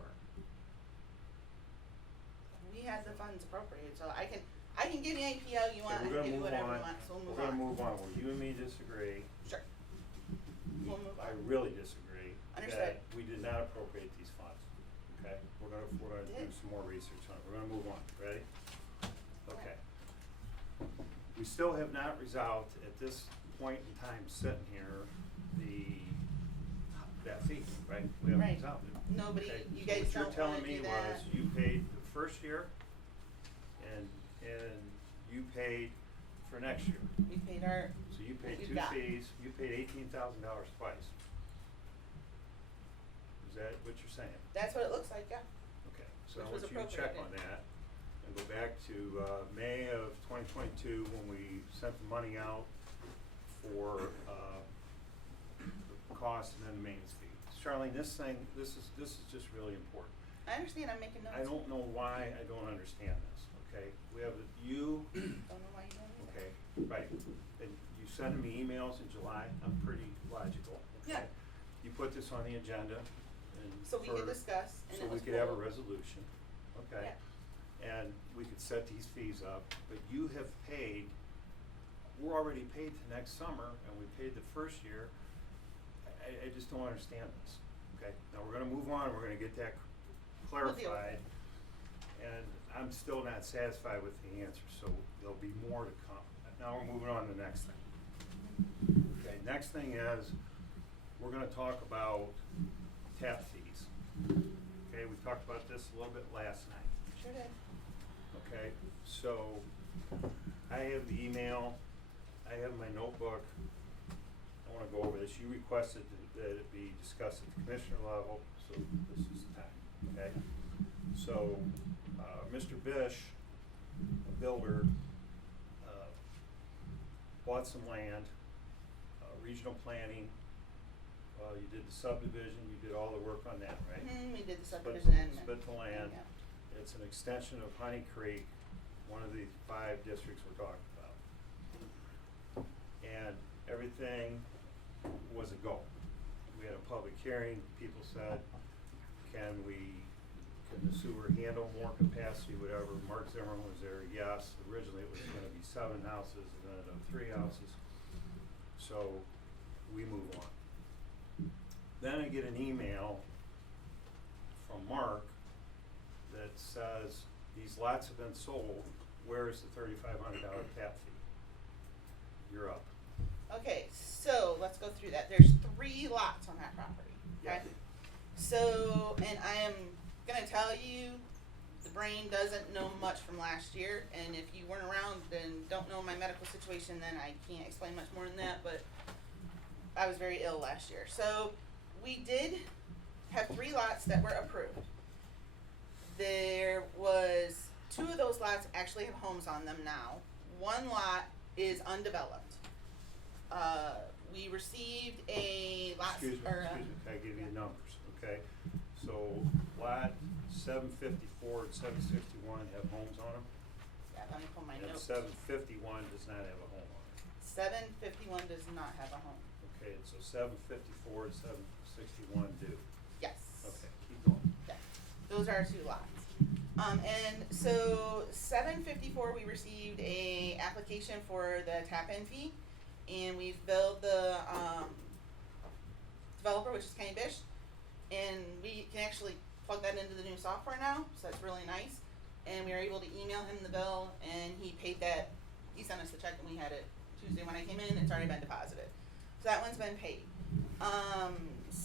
We had the funds appropriated, so I can give you any PO you want, I Okay, can we're give you gonna move whatever on. you want, so we'll move We're gonna on. move on, where you and me disagree. Sure. We'll move I on. really disagree. Understood. That we did not appropriate these funds, okay? We're gonna do Did. some more research on it, we're gonna move on, ready? Okay. We still have not resolved at this point in time sitting here, that fee, right? We haven't Right. resolved it. Nobody, Okay, you so guys what you're don't telling wanna me do that. was you paid the first year and you paid for next year. We paid our, So you paid We've two got- fees, you paid $18,000 twice. Is that what you're saying? that's what it looks like, yeah. Okay, so I Which want was you to check on appropriated. that and go back to May of 2022 when we sent the money out for the cost and then the maintenance fee. Charlene, this is just really important. I understand, I'm making notes. I don't know why I don't understand this, okay? We have you, Don't know why you don't either. okay, right, and you send me emails in July, I'm pretty logical, okay? Yeah. You put this on the agenda and So we could discuss, and so it we was could have a pulled. resolution, okay? And we could set these fees up, but you have paid, we're already paid to next summer, and we paid the first year. I just don't understand this, okay? Now, we're gonna move on, we're gonna get that We'll deal with clarified. And I'm still not satisfied with the answer, so there'll be more to come. Now, we're moving on to the next thing. Okay, next thing is, we're gonna talk about tap fees. Okay, we talked about this a little bit last night. Sure did. Okay, so I have the email, I have my notebook. I wanna go over this. You requested that it be discussed at the commissioner level, so this is the time, okay? So, Mr. Bish, a builder, bought some land, regional planning, you did the subdivision, you did all the work on that, right? We did the Split- subdivision and. Split the land. Yeah. It's an extension of Honey Creek, one of the 5 districts we're talking about. And everything was a go. We had a public hearing, people said, can the sewer handle more capacity, whatever. Mark Zimmerman was there, yes. Originally it was gonna be 7 houses and then ended up 3 houses. So we move on. Then I get an email from Mark that says, these lots have been sold, where is the $3,500 tap fee? You're up. Okay, so let's go through that. There's 3 lots on that property, okay? Yeah. So, and I am gonna tell you, the brain doesn't know much from last year, and if you weren't around and don't know my medical situation, then I can't explain much more than that, but I was very ill last year. So, we did have 3 lots that were approved. There was 2 of those lots actually have homes on them now. 1 lot is undeveloped. We received a lot, Excuse me, can I give you the numbers, okay? So lot 754 and 761 have homes on them, yeah, let me pull my and notes. 751 does not have a home on it. 751 does not have a home. Okay, so 754 and 761 do. Yes. Okay, keep going. Yeah. Those are our 2 lots. And so 754, we received a application for the tap-in fee, and we've billed the developer, which is Kenny Bish, and we can actually plug that into the new software now, so that's really nice. And we were able to email him the bill, and he paid that. He sent us the check, and we had it Tuesday when I came in. It's already been deposited, so that one's been paid.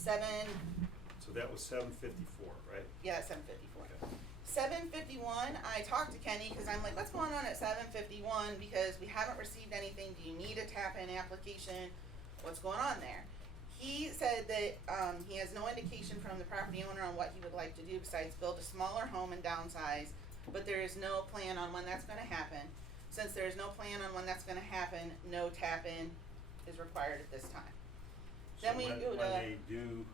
So that was 754, right? Yeah, 754. Okay. 751, I talked to Kenny because I'm like, what's going on at 751? Because we haven't received anything. Do you need a tap-in application? What's going on there? He said that he has no indication from the property owner on what he would like to do besides build a smaller home and downsize, but there is no plan on when that's going to happen. Since there is no plan on when that's going to happen, no tap-in is required at this time. Then we go when to- they do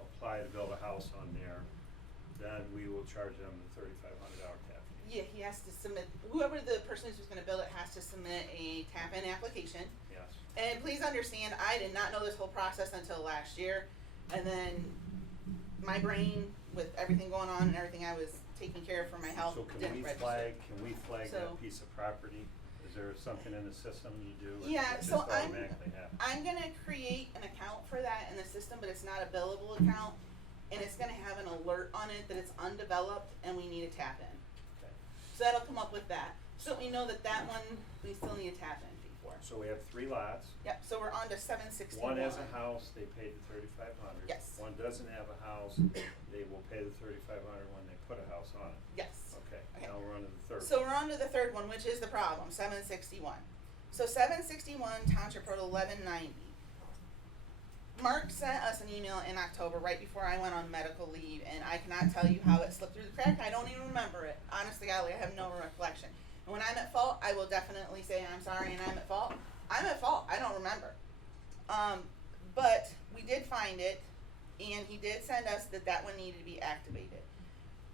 apply to build a house on there, then we will charge them the $3,500 tap fee. Yeah, he has to submit, whoever the person is who's gonna build it has to submit a tap-in application. Yes. And please understand, I did not know this whole process until last year, and then my brain, with everything going on and everything I was taking care of for my health, So can didn't we register. flag So- that piece of property? Is there something in the system you do? Or Yeah, it so just automatically happens? I'm gonna create an account for that in the system, but it's not a billable account, and it's gonna have an alert on it that it's undeveloped and we need a tap-in. Okay. So that'll come up with that, so we know that that one, we still need a tap-in fee for. So we have 3 lots. Yep, so we're on to 761. One has a house, they paid the $3,500. Yes. One doesn't have a house, they will pay the $3,500 when they put a house on it. Yes. Okay, Okay. now we're on to the third. So we're on to the third one, which is the problem, 761. So 761 Township Road 1190. Mark sent us an email in October, right before I went on medical leave, and I cannot tell you how it slipped through the crack. I don't even remember it. Honestly, golly, I have no recollection. And when I'm at fault, I will definitely say I'm sorry and I'm at fault. I'm at fault. I don't remember. But we did find it, and he did send us that one needed to be activated.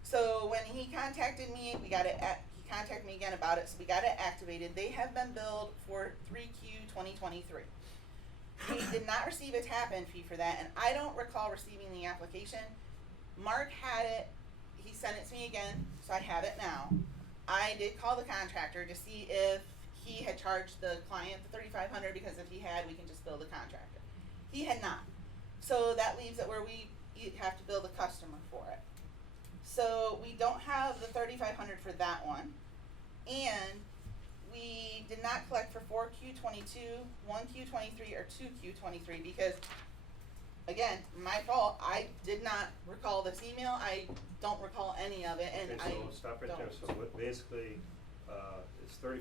So when he contacted me, he contacted me again about it, so we got it activated. They have been billed for 3Q 2023. We did not receive a tap-in fee for that, and I don't recall receiving the application. Mark had it, he sent it to me again, so I have it now. I did call the contractor to see if he had charged the client the $3,500, because if he had, we can just bill the contractor. He had not. So that leaves it where we have to bill the customer for it. So we don't have the $3,500 for that one, and we did not collect for 4Q22, 1Q23, or 2Q23 because, again, my fault. I did not recall this email. I don't recall any of it, and Okay, so stop right there. don't. So what basically, it's $3,500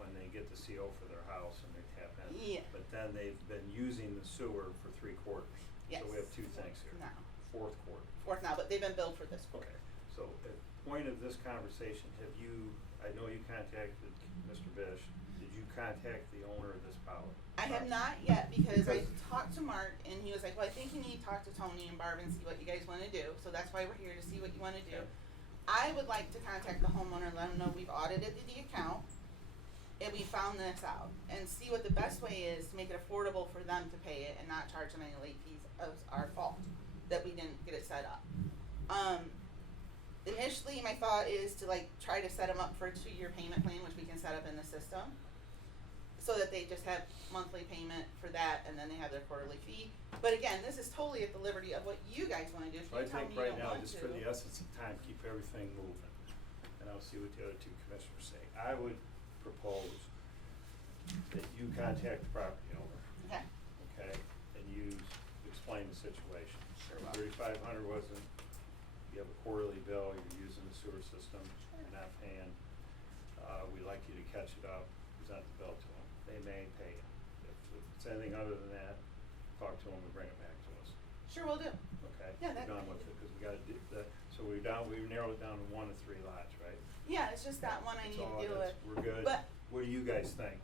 when they get the CO for their house and they tap in. Yeah. But then they've been using the sewer for 3 quarters. Yes. So we have 2 things here. Now. Fourth quarter. Fourth now, but they've been billed for this quarter. Okay, so at the point of this conversation, have you, I know you contacted Mr. Bish, did you contact the owner of this power? I have not yet because I Because- talked to Mark and he was like, well, I think you need to talk to Tony and Barb and see what you guys want to do. So that's why we're here, to see what you want to do. Okay. I would like to contact the homeowner and let him know we've audited the account and we found this out, and see what the best way is to make it affordable for them to pay it and not charge them any late fees of our fault that we didn't get it set up. Initially my thought is to try to set them up for a 2-year payment plan, which we can set up in the system, so that they just have monthly payment for that and then they have their quarterly fee. But again, this is totally at the liberty of what you guys wanna do. If So I you tell think me you right don't now, want just to. for the essence of time, keep everything moving, and I'll see what the other 2 commissioners say. I would propose that you contact the property owner, Okay, okay, and explain the situation. Sure will. 3,500 wasn't, you have a quarterly bill, you're using the sewer system, you're not paying. We'd like you to catch it up, present the bill to them. They may pay it. If it's anything other than that, talk to them and bring it back to us, sure will do. okay? Yeah, We're that- done with it, because we gotta do that, so we've narrowed it down to 1 of 3 lots, right? Yeah, it's just that one I need That's to all, deal with. we're good. But- What do you guys think?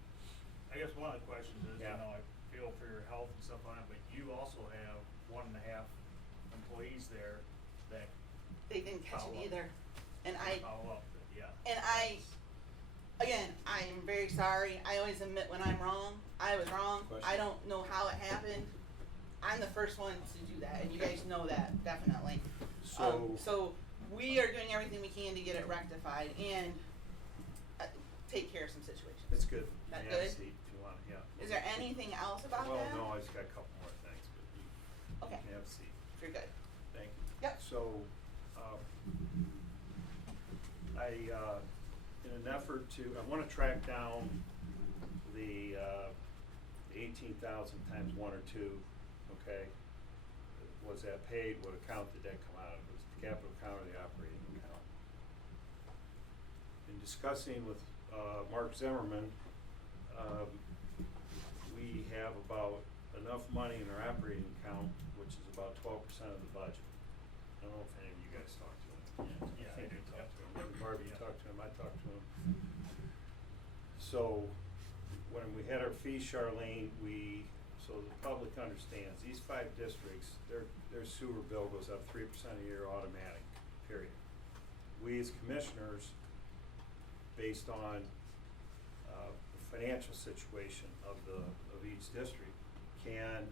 I guess one of the questions is, Yeah. I feel for your health and stuff on it, but you also have 1.5 employees there that They didn't catch Follow it up. either. And I, follow up, yeah. again, I am very sorry. I always admit when I'm wrong. I was wrong. Question? I don't know how it happened. I'm the first one to do that, and you guys know that, definitely. So we are doing everything we can to get it rectified and take care of some situations. It's good. That You can have a good? seat if you want, yeah. Is there anything else about Well, that? no, I just got a couple more things, but you Okay, can have a seat. if you're good. Thank you. Yep. So, in an effort to, I wanna track down the 18,000 times 1 or 2, okay? was that paid, what account did that come out of? Was it the capital account or the operating account? In discussing with, Mark Zimmerman, we have about enough money in our operating account, which is about 12% of the budget. I don't know if any of you guys talked to him. Yeah, I think I you do. talked to him. Maybe Barbie, you Yeah. talked to him, I talked to him. So, when we had our fee, Charlene, so the public understands, these 5 districts, their sewer bill goes up 3% a year automatic, period. We as commissioners, based on, the financial situation of each district, can,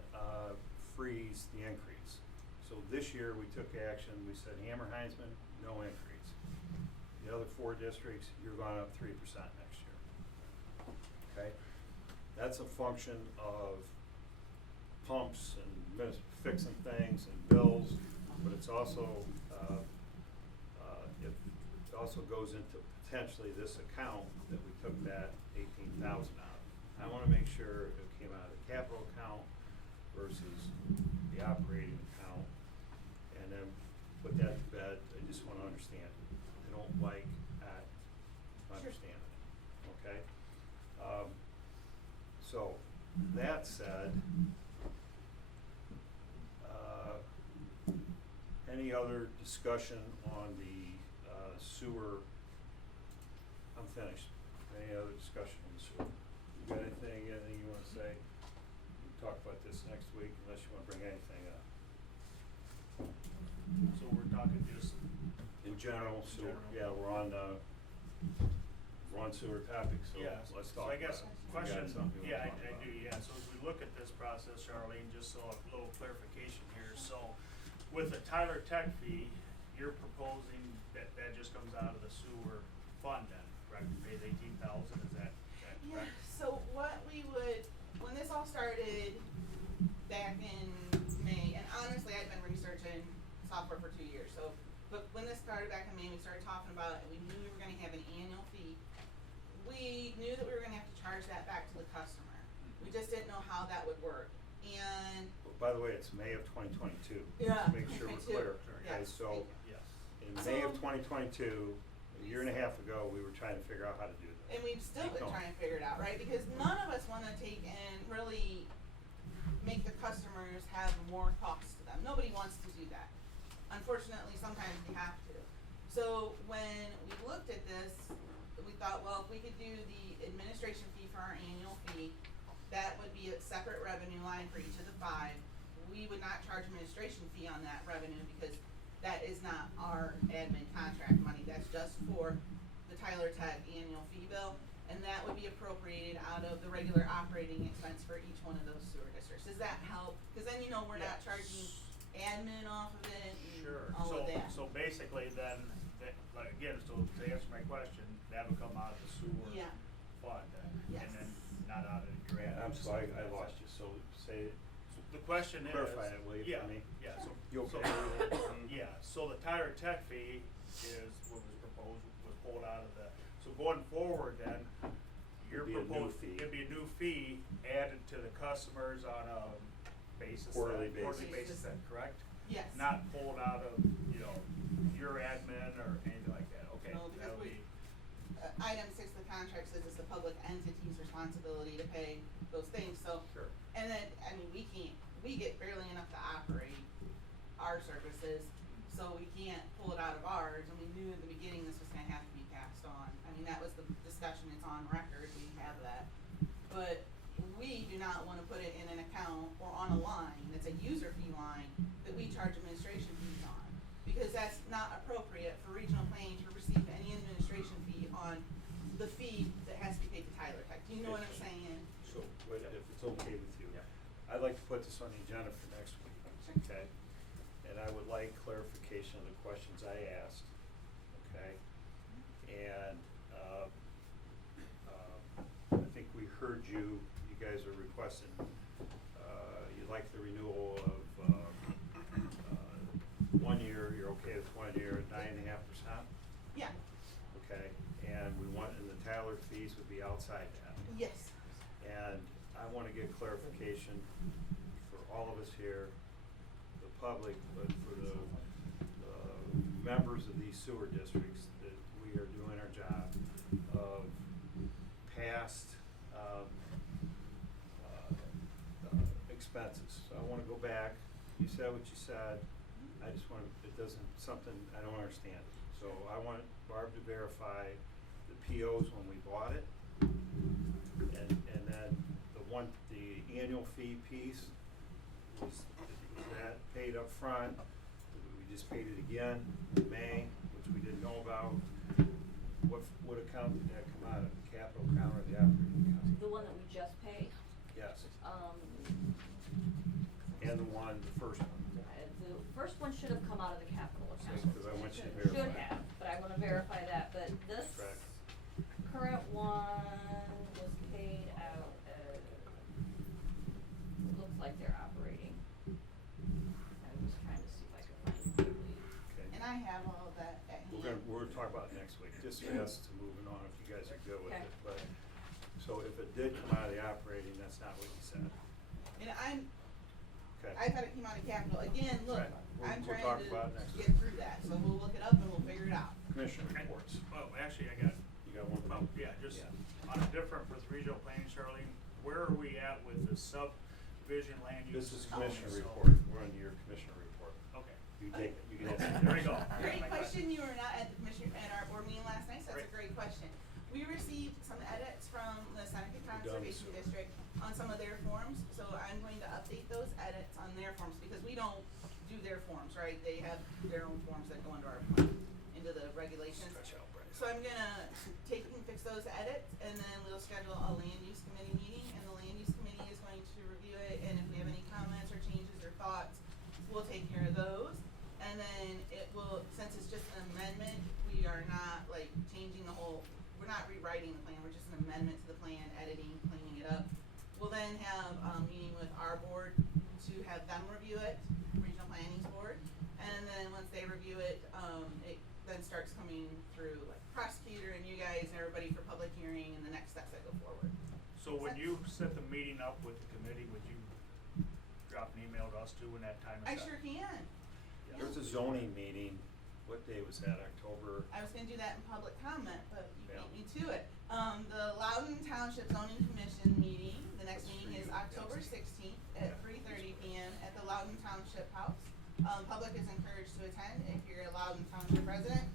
freeze the increase. So this year, we took action, we said Hammer Heinzman, no increase. The other 4 districts, you're going up 3% next year. Okay? That's a function of pumps and fixing things and bills, but it's also, it also goes into potentially this account that we took that 18,000 out of. I wanna make sure it came out of the capital account versus the operating account, and then put that to bed. I just wanna understand it. I don't like not understanding it, okay? So, that said, any other discussion on the, sewer? I'm finished. Any other discussion on the sewer? You got anything you wanna say? We'll talk about this next week unless you wanna bring anything up. So we're talking just. In general, In sewer, general. yeah, we're on sewer topics, so Yeah, let's so talk I guess about it. You question, got something you yeah, wanna talk I about? do, yeah, so as we look at this process, Charlene, just so a little clarification here, so with the Tyler Tech fee, you're proposing that just comes out of the sewer fund then, correct? You paid 18,000, is that Yeah, correct? so what we would, when this all started back in May, and honestly, I've been researching software for 2 years, so, but when this started back in May, we started talking about it, and we knew we were gonna have an annual fee. We knew that we were gonna have to charge that back to the customer. We just didn't know how that would work, and, By the way, it's May of 2022. Yeah, Make sure we're me too. clear, okay, Yes, so thank Yes. in May of So- 2022, a year and a half ago, we were trying to figure out how to do this. and we've still Keep been going. trying to figure it out, right? Because none of us wanna take and really make the customers have more costs to them. Nobody wants to do that. Unfortunately, sometimes we have to. So when we looked at this, we thought, well, if we could do the administration fee for our annual fee, that would be a separate revenue line for each of the 5. We would not charge administration fee on that revenue because that is not our admin contract money. That's just for the Tyler Tech annual fee bill. And that would be appropriated out of the regular operating expense for each one of those sewer districts. Does that help? Cause then you know we're not Yeah. charging admin off of it Sure, and all of that. so basically then, that, like, again, so to answer my question, that would come out of the sewer Yeah. fund then, Yes. and then not out of your. Yeah, I'm sorry, I lost you, so say, The question is. Clarify it, will you, for Yeah, me? yeah, so. You so- okay? Yeah, so the Tyler Tech fee is what was proposed, was pulled out of the, so going forward then, you're It'd be a new proposing, fee. it'd be a new fee added to the customers on a basis. Quarterly then- Quarterly basis. basis then, correct? Yes. Not pulled out of, your admin or anything like that, okay? No, because That'll we- be, Item 6 of the contract says it's the public entity's responsibility to pay those things, so. Sure. And then, I mean, we get barely enough to operate our services, so we can't pull it out of ours, and we knew at the beginning this was gonna have to be passed on. I mean, that was the discussion, it's on record, we have that. But we do not wanna put it in an account or on a line, that's a user fee line, that we charge administration fees on. Because that's not appropriate for regional planning to receive any administration fee on the fee that has to be paid to Tyler Tech. Do you know what I'm saying? so, if it's okay with you. Yeah. I'd like to put this on the agenda for next week, Sure. okay? And I would like clarification of the questions I asked, okay? And, I think we heard you guys are requesting, you like the renewal of, 1 year, you're okay with 1 year at 9.5%? Yeah, Okay, and the Tyler fees would be outside that. yes. And I wanna get clarification for all of us here, the public, but for the members of these sewer districts, that we are doing our job of past expenses. So I wanna go back, you said what you said, I just want, it doesn't, something, I don't understand. So I want Barb to verify the POs when we bought it, and then the annual fee piece, was that paid up front? We just paid it again in May, which we didn't know about. What account did that come out of, the capital account or the operating account? The one that we just paid, Yes, um, and the first one. the first one should have come out of the capital account. Because I want you to verify. Should have, but I wanna verify that, but this Correct. current one was paid out, it looks like they're operating. I'm just trying to see if I can find it quickly. Okay. And I have all of that at hand. We're gonna talk about it next week, just for us to moving on, if you guys are good with Okay. it, but, so if it did come out of the operating, that's not what you said, And okay? I thought it came out of capital. Again, look, Right. I'm We'll trying talk to about it next get week. through that, so we'll look it up and we'll figure it out. Commissioner Okay. reports, Well, actually, I got, you got one? well, yeah, just Yeah. on a different with regional planning, Charlene, where are we at with the subdivision land use? This is zone? commissioner So- report, we're on your commissioner report, Okay, you take it, you can answer. there we go. Great My question. You were not at the commissioner, at our board meeting last night, so that's a Great. great question. We received some edits from the Seneca Conservation sewer. District on some of their forms, so I'm going to update those edits on their forms, because we don't do their forms, right? They have their own forms that go into our plan, into the regulations. Stretch out, Bryce. So I'm gonna take and fix those edits, and then we'll schedule a land use committee meeting, and the land use committee is going to review it, and if we have any comments or changes or thoughts, we'll take care of those. And then it will, since it's just an amendment, we are not like changing the whole, we're not rewriting the plan, we're just an amendment to the plan, editing, cleaning it up. We'll then have a meeting with our board to have them review it, Regional Planning Board. And then once they review it, it then starts coming through like prosecutor and you guys and everybody for public hearing and the next steps that go forward. So when you set the meeting up with the committee, would you drop an email to us too when that time is I up? sure can. There's a zoning meeting, what day was that, October? I was gonna do that in public comment, but you Yeah. beat me to it. The Loudon Township Zoning Commission meeting, the next That's meeting is for you. October 16th at Yeah. 3:30 p.m. at the Loudon Township House. Public is encouraged to attend. If you're a Loudon Township resident,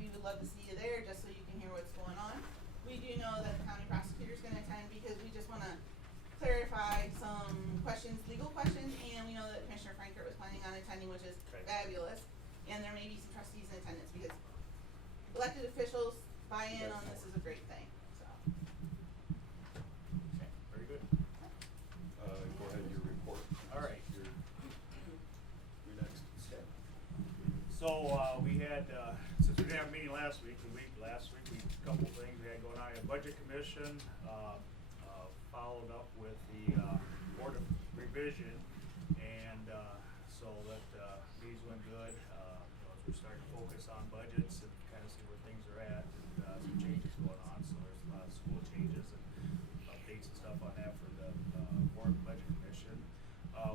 we would love to see you there just so you can hear what's going on. We do know that the county prosecutor's gonna attend because we just wanna clarify some questions, legal questions, and we know that Commissioner Frankert was planning on attending, which is Okay. fabulous. And there may be some trustees in attendance because elected officials buy-in on this is a great thing, so. Okay, very good. Go ahead, your report. All right. You're next. So, we had, since we didn't have a meeting last week, a couple things we had going on. We had Budget Commission, followed up with the, Board of Revision, and, so that, these went good. As we're starting to focus on budgets and kind of see where things are at, and, some changes going on, so there's a lot of school changes and updates and stuff on that for the, Board of Budget Commission.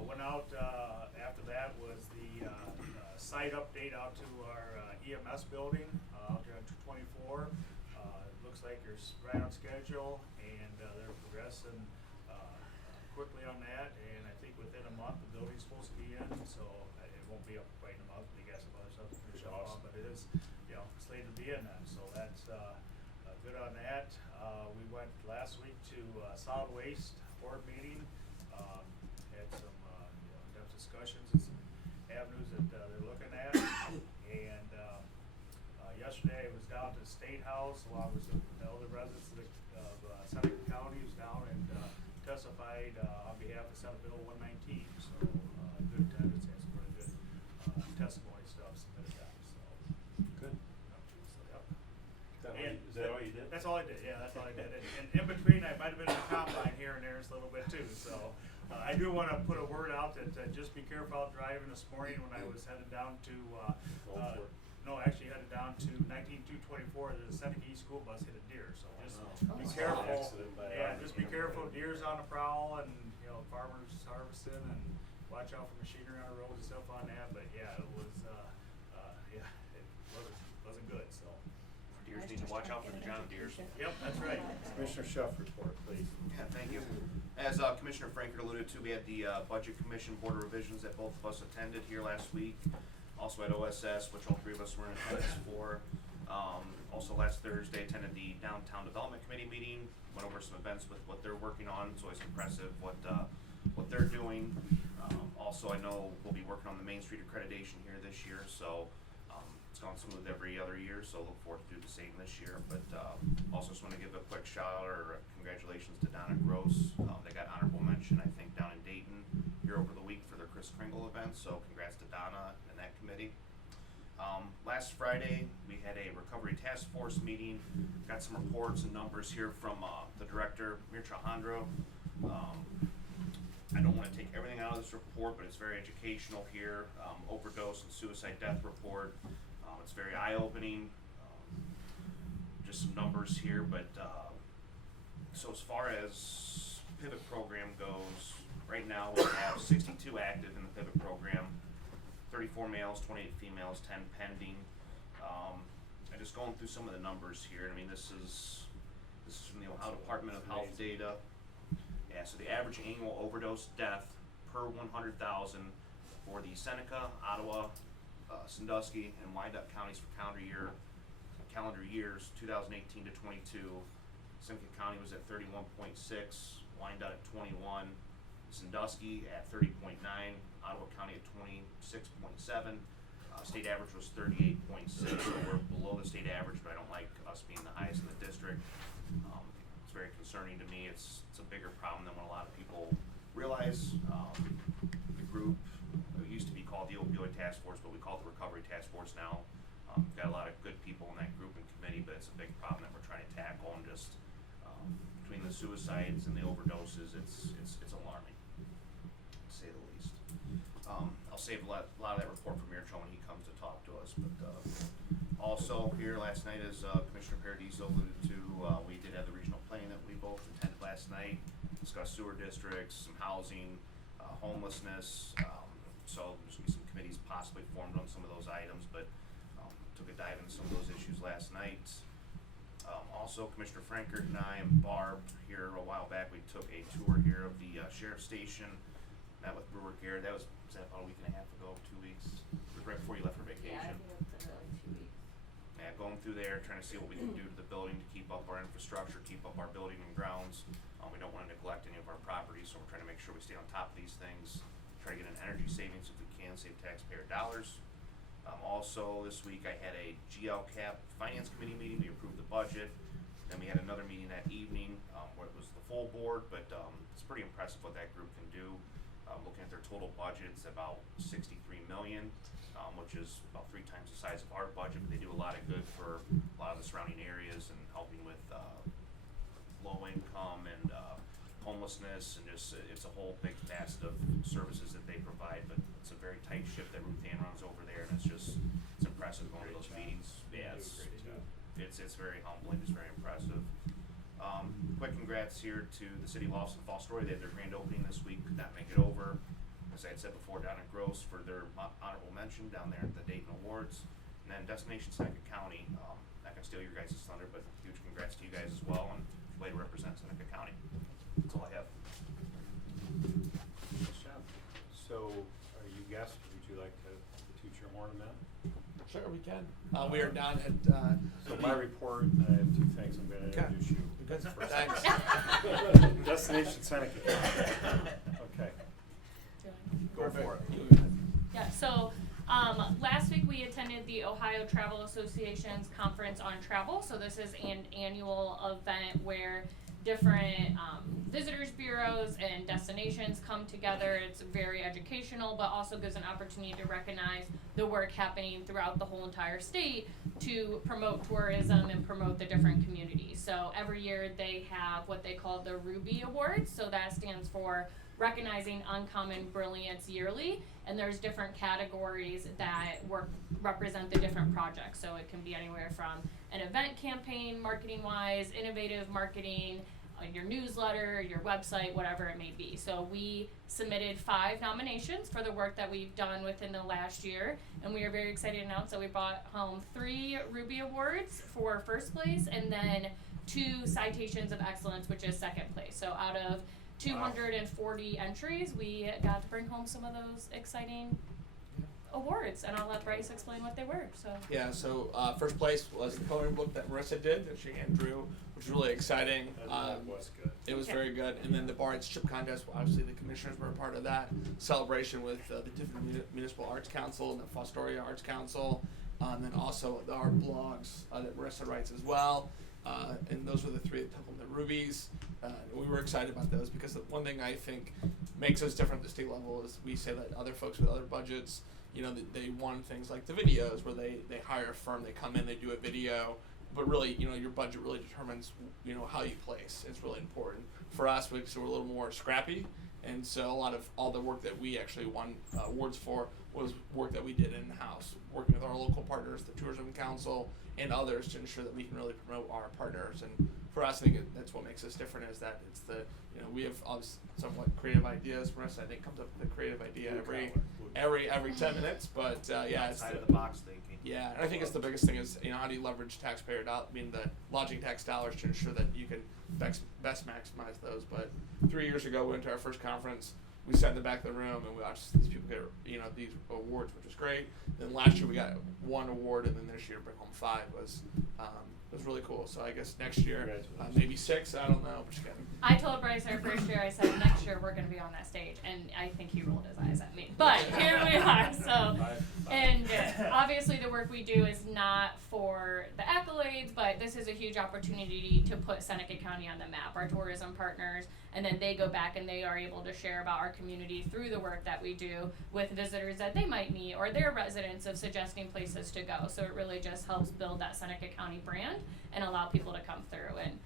Went out, after that was the, site update out to our EMS building, out there on 224. It looks like they're right on schedule, and they're progressing quickly on that, and I think within a month, the building's supposed to be in, so it won't be up right in a month, they got some other stuff to finish off on, but it is, slated to be in then, so that's good on that. We went last week to solid waste board meeting, had some in-depth discussions and some avenues that they're looking at. And yesterday I was down to the State House along with some other residents of Seneca County who's down and testified on behalf of Senate Bill 119. So good attendance, had some really good testimony stuff submitted out. So Good. yep. Is that all you did? That's all I did, yeah, that's all I did. And in between, I might have been in the combine here and there just a little bit too, so. I do wanna put a word out that, just be careful out driving this morning when I was headed down to, no, actually headed down to 19224, the Seneca East School bus hit a deer, so just be Oh. careful. Accident by Yeah, our- just be careful, deer's on the prowl and, farmers harvesting and, watch out for machinery on the roads and stuff on that, but yeah, it was, yeah, it wasn't good, so. Deers need to watch out for the John Deeres. Yep, that's right. Commissioner Schuff report, please. Yeah, thank you. As Commissioner Franker alluded to, we had the Budget Commission Board of Revisions that both of us attended here last week. Also at OSS, which all three of us were in attendance for. Also last Thursday, attended the Downtown Development Committee meeting, went over some events with what they're working on. It's always impressive what they're doing. Also, I know we'll be working on the Main Street accreditation here this year, so it's gone smooth every other year, so look forward to do the same this year. But also just want to give a quick shout out or congratulations to Donna Gross. They got honorable mention, I think, down in Dayton here over the week for their Kris Kringle event, so congrats to Donna and that committee. Last Friday, we had a recovery task force meeting. Got some reports and numbers here from the director, Mircea Hondro. I don't want to take everything out of this report, but it's very educational here. Overdose and suicide death report. It's very eye-opening. Just some numbers here, but so as far as pivot program goes, right now we have 62 active in the pivot program. 34 males, 28 females, 10 pending. I'm just going through some of the numbers here. I mean, this is from the Ohio Department of Health data. Yeah, so the average annual overdose death per 100,000 for the Seneca, Ottawa, Sandusky, and Wyandotte counties for calendar years 2018 to 22. Seneca County was at 31.6, Wyandotte at 21, Sandusky at 30.9, Ottawa County at 26.7. State average was 38.6, so we're below the state average, but I don't like us being the highest in the district. It's very concerning to me. It's a bigger problem than what a lot of people realize. The group used to be called the Opioid Task Force, but we call it the Recovery Task Force now. Got a lot of good people in that group and committee, but it's a big problem that we're trying to tackle. And just between the suicides and the overdoses, it's alarming, to say the least. I'll save a lot of that report for Mircea when he comes to talk to us. But also here last night, as Commissioner Paradiso alluded to, we did have the regional planning that we both attended last night. Discussed sewer districts, some housing, homelessness. So there's gonna be some committees possibly formed on some of those items, but took a dive into some of those issues last night. Also, Commissioner Frankert and I and Barb here a while back, we took a tour here of the sheriff's station. Met with Brewer Garrett. That was that about a week and a half ago, 2 weeks? It was right before you left for vacation. Yeah, I think it's been like 2 weeks. Yeah, going through there, trying to see what we can do to the building to keep up our infrastructure, keep up our building and grounds. We don't want to neglect any of our properties, so we're trying to make sure we stay on top of these things. Try to get an energy savings if we can, save taxpayer dollars. Also, this week I had a GLCAP Finance Committee meeting. We approved the budget. Then we had another meeting that evening where it was the full board, but it's pretty impressive what that group can do. Looking at their total budget, it's about $63 million, which is about 3 times the size of our budget, but they do a lot of good for a lot of the surrounding areas and helping with low income and homelessness, and just it's a whole big facet of services that they provide. But it's a very tight ship that Ruth Ann runs over there, and it's impressive going to those meetings. Yeah, it's very humbling. It's very impressive. Quick congrats here to the City of Lawson Fall Story. They had their grand opening this week. Could not make it over. As I had said before, down at Gross for their honorable mention down there at the Dayton Awards, and then Destination Seneca County. Not gonna steal your guys' thunder, but huge congrats to you guys as well, and way to represent Seneca County. That's all I have. So, are you guests? Would you like to toot your horn on that? Sure, we can. We are down at, So my report, I have 2 things. I'm gonna Okay. introduce you. Good. First. Thanks. Destination Seneca. Okay. Go for it. Yeah, so last week we attended the Ohio Travel Association's conference on travel. So this is an annual event where different visitors bureaus and destinations come together. It's very educational, but also gives an opportunity to recognize the work happening throughout the whole entire state to promote tourism and promote the different communities. So every year they have what they call the Ruby Awards. So that stands for Recognizing Uncommon Brilliance Yearly, and there's different categories that represent the different projects. So it can be anywhere from an event campaign, marketing wise, innovative marketing, your newsletter, your website, whatever it may be. So we submitted 5 nominations for the work that we've done within the last year, and we are very excited to announce that we brought home 3 Ruby Awards for first place, and then 2 Citations of Excellence, which is second place. So out of 240 entries, we got to bring home some of those exciting awards, and I'll let Bryce explain what they were. So Yeah, so first place was the coloring book that Marissa did, that she hand drew, which was really exciting. That was good. It was Okay. very good. And then the Bard's Chip Contest, well, obviously the commissioners were a part of that celebration with the Tiffin Municipal Arts Council and the Fostoria Arts Council, and then also the art blogs that Marissa writes as well. And those were the 3 that took home the Rubies. We were excited about those because the one thing I think makes us different at the state level is we say that other folks with other budgets, you know, they want things like the videos where they hire a firm, they come in, they do a video, but really, you know, your budget really determines, you know, how you place. It's really important. For us, we're a little more scrappy, and so a lot of all the work that we actually won awards for was work that we did in-house, working with our local partners, the Tourism Council, and others to ensure that we can really promote our partners. And for us, I think that's what makes us different is that it's the, you know, we have somewhat creative ideas. Marissa, I think, comes up with a creative idea every 10 minutes, but yeah, it's Outside of the box thinking. yeah, and I think it's the biggest thing is, you know, how do you leverage taxpayer the lodging tax dollars to ensure that you can best maximize those. But 3 years ago, we went to our first conference. We sat in the back of the room and we watched these people get, you know, these awards, which was great. Then last year we got 1 award, and then this year bring home 5 was really cool. So I guess next year maybe 6. I don't know. But just kidding. I told Bryce our first year, I said next year we're going to be on that stage, and I think he rolled his eyes at me. But here we are. So, and obviously the work we do is not for the accolades, but this is a huge opportunity to put Seneca County on the map. Our tourism partners, and then they go back and they are able to share about our community through the work that we do with visitors that they might meet or their residents of suggesting places to go. So it really just helps build that Seneca County brand and allow people to come through. And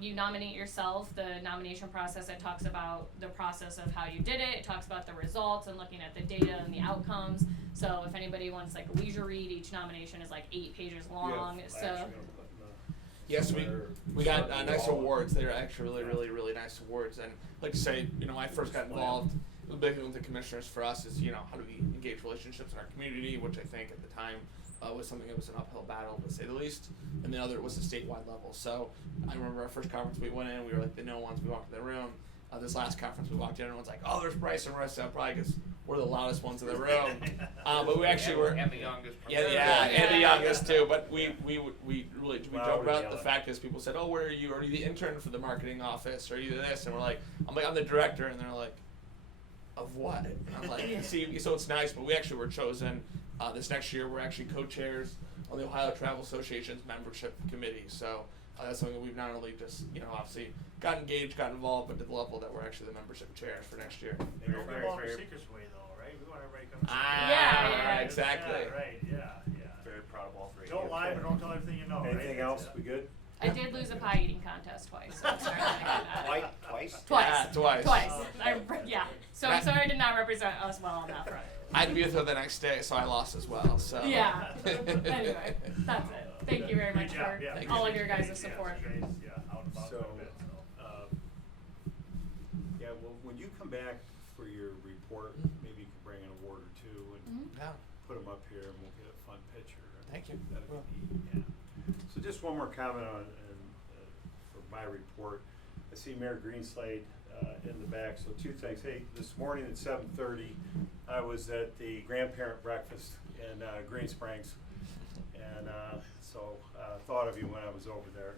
you nominate yourself. The nomination process, it talks about the process of how you did it. It talks about the results and looking at the data and the outcomes. So if anybody wants like a leisure read, each nomination is like 8 pages long. Yes, we got nice awards. They're actually really nice awards. And like to say, you know, when I first got involved, the big thing with the commissioners for us is, you know, how do we engage relationships in our community, which I think at the time was something that was an uphill battle, to say the least. And the other was the statewide level. So I remember our first conference we went in, we were like the no ones. We walked in the room. This last conference we walked in, everyone's like, "Oh, there's Bryce and Marissa," probably because we're the loudest ones in the room. But we actually were. And the youngest. And the youngest too. But we joke about the fact is people said, "Oh, where are you? Are you the intern for the marketing office? Or are you this?" And we're like, I'm the director," and they're like, "Of what?" And I'm like, "See, so it's nice." But we actually were chosen. This next year, we're actually co-chairs on the Ohio Travel Association's membership committee. So that's something that we've not only just, you know, obviously got engaged, got involved, but to the level that we're actually the membership chairs for next year. We don't go on the secrets way though, right? We want everybody to come. Yeah, exactly. Yeah, right. Yeah. Very proud of all 3. Don't lie, but don't tell everything you know. Anything right? else? We good? I did lose a pie eating contest twice. So I'm sorry I Twice? Twice. Yeah, twice. Yeah. So I'm sorry I did not represent us well on that front. I had to be with her the next day, so I lost as well. So Yeah. Anyway, that's it. Thank you very much Good job, for yeah. all of your guys' support. Yeah, out and about So, quite a bit, so. Yeah, well, when you come back for your report, maybe you can bring an award or 2 and yeah. put them up here, and we'll get a fun picture. Thank you. That'd be neat, yeah. So just one more comment on, for my report. I see Mayor Greenslade in the back, so 2 things. Hey, this morning at 7:30, I was at the grandparent breakfast in Green Springs, and so thought of you when I was over there.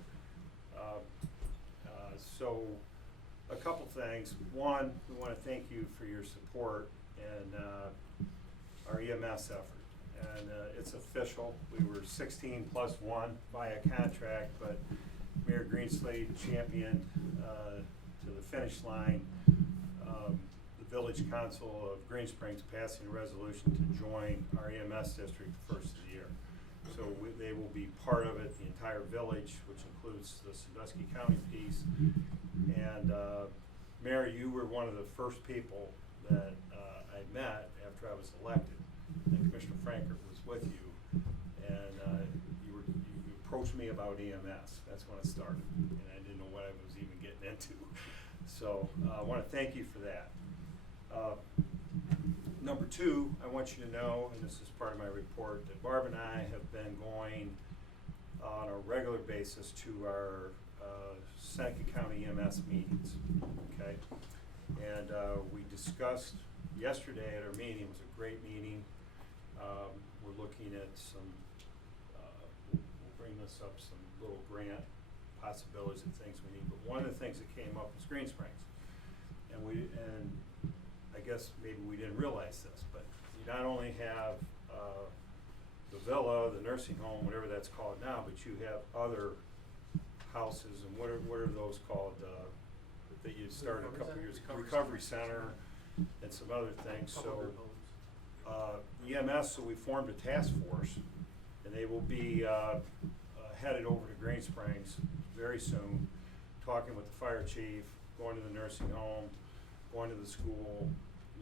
So a couple things. One, we want to thank you for your support and our EMS effort. And it's official. We were 16 plus 1 by a contract, but Mayor Greenslade championed to the finish line the Village Council of Green Springs passing a resolution to join our EMS district the first of the year. So they will be part of it, the entire village, which includes the Sandusky County piece. And Mayor, you were one of the first people that I met after I was elected. And Commissioner Frankert was with you, and you approached me about EMS. That's when it started, and I didn't know what I was even getting into. So I want to thank you for that. Number two, I want you to know, and this is part of my report, that Barb and I have been going on a regular basis to our Seneca County EMS meetings, okay? And we discussed yesterday at our meeting, it was a great meeting. We're looking at some, we'll bring this up, some little grant possibilities and things we need. But one of the things that came up was Green Springs. And I guess maybe we didn't realize this, but you not only have the villa, the nursing home, whatever that's called now, but you have other houses, and what are those called, that you started a couple years ago? Recovery center and some other things, so. EMS, so we formed a task force, and they will be headed over to Green Springs very soon, talking with the fire chief, going to the nursing home, going to the school,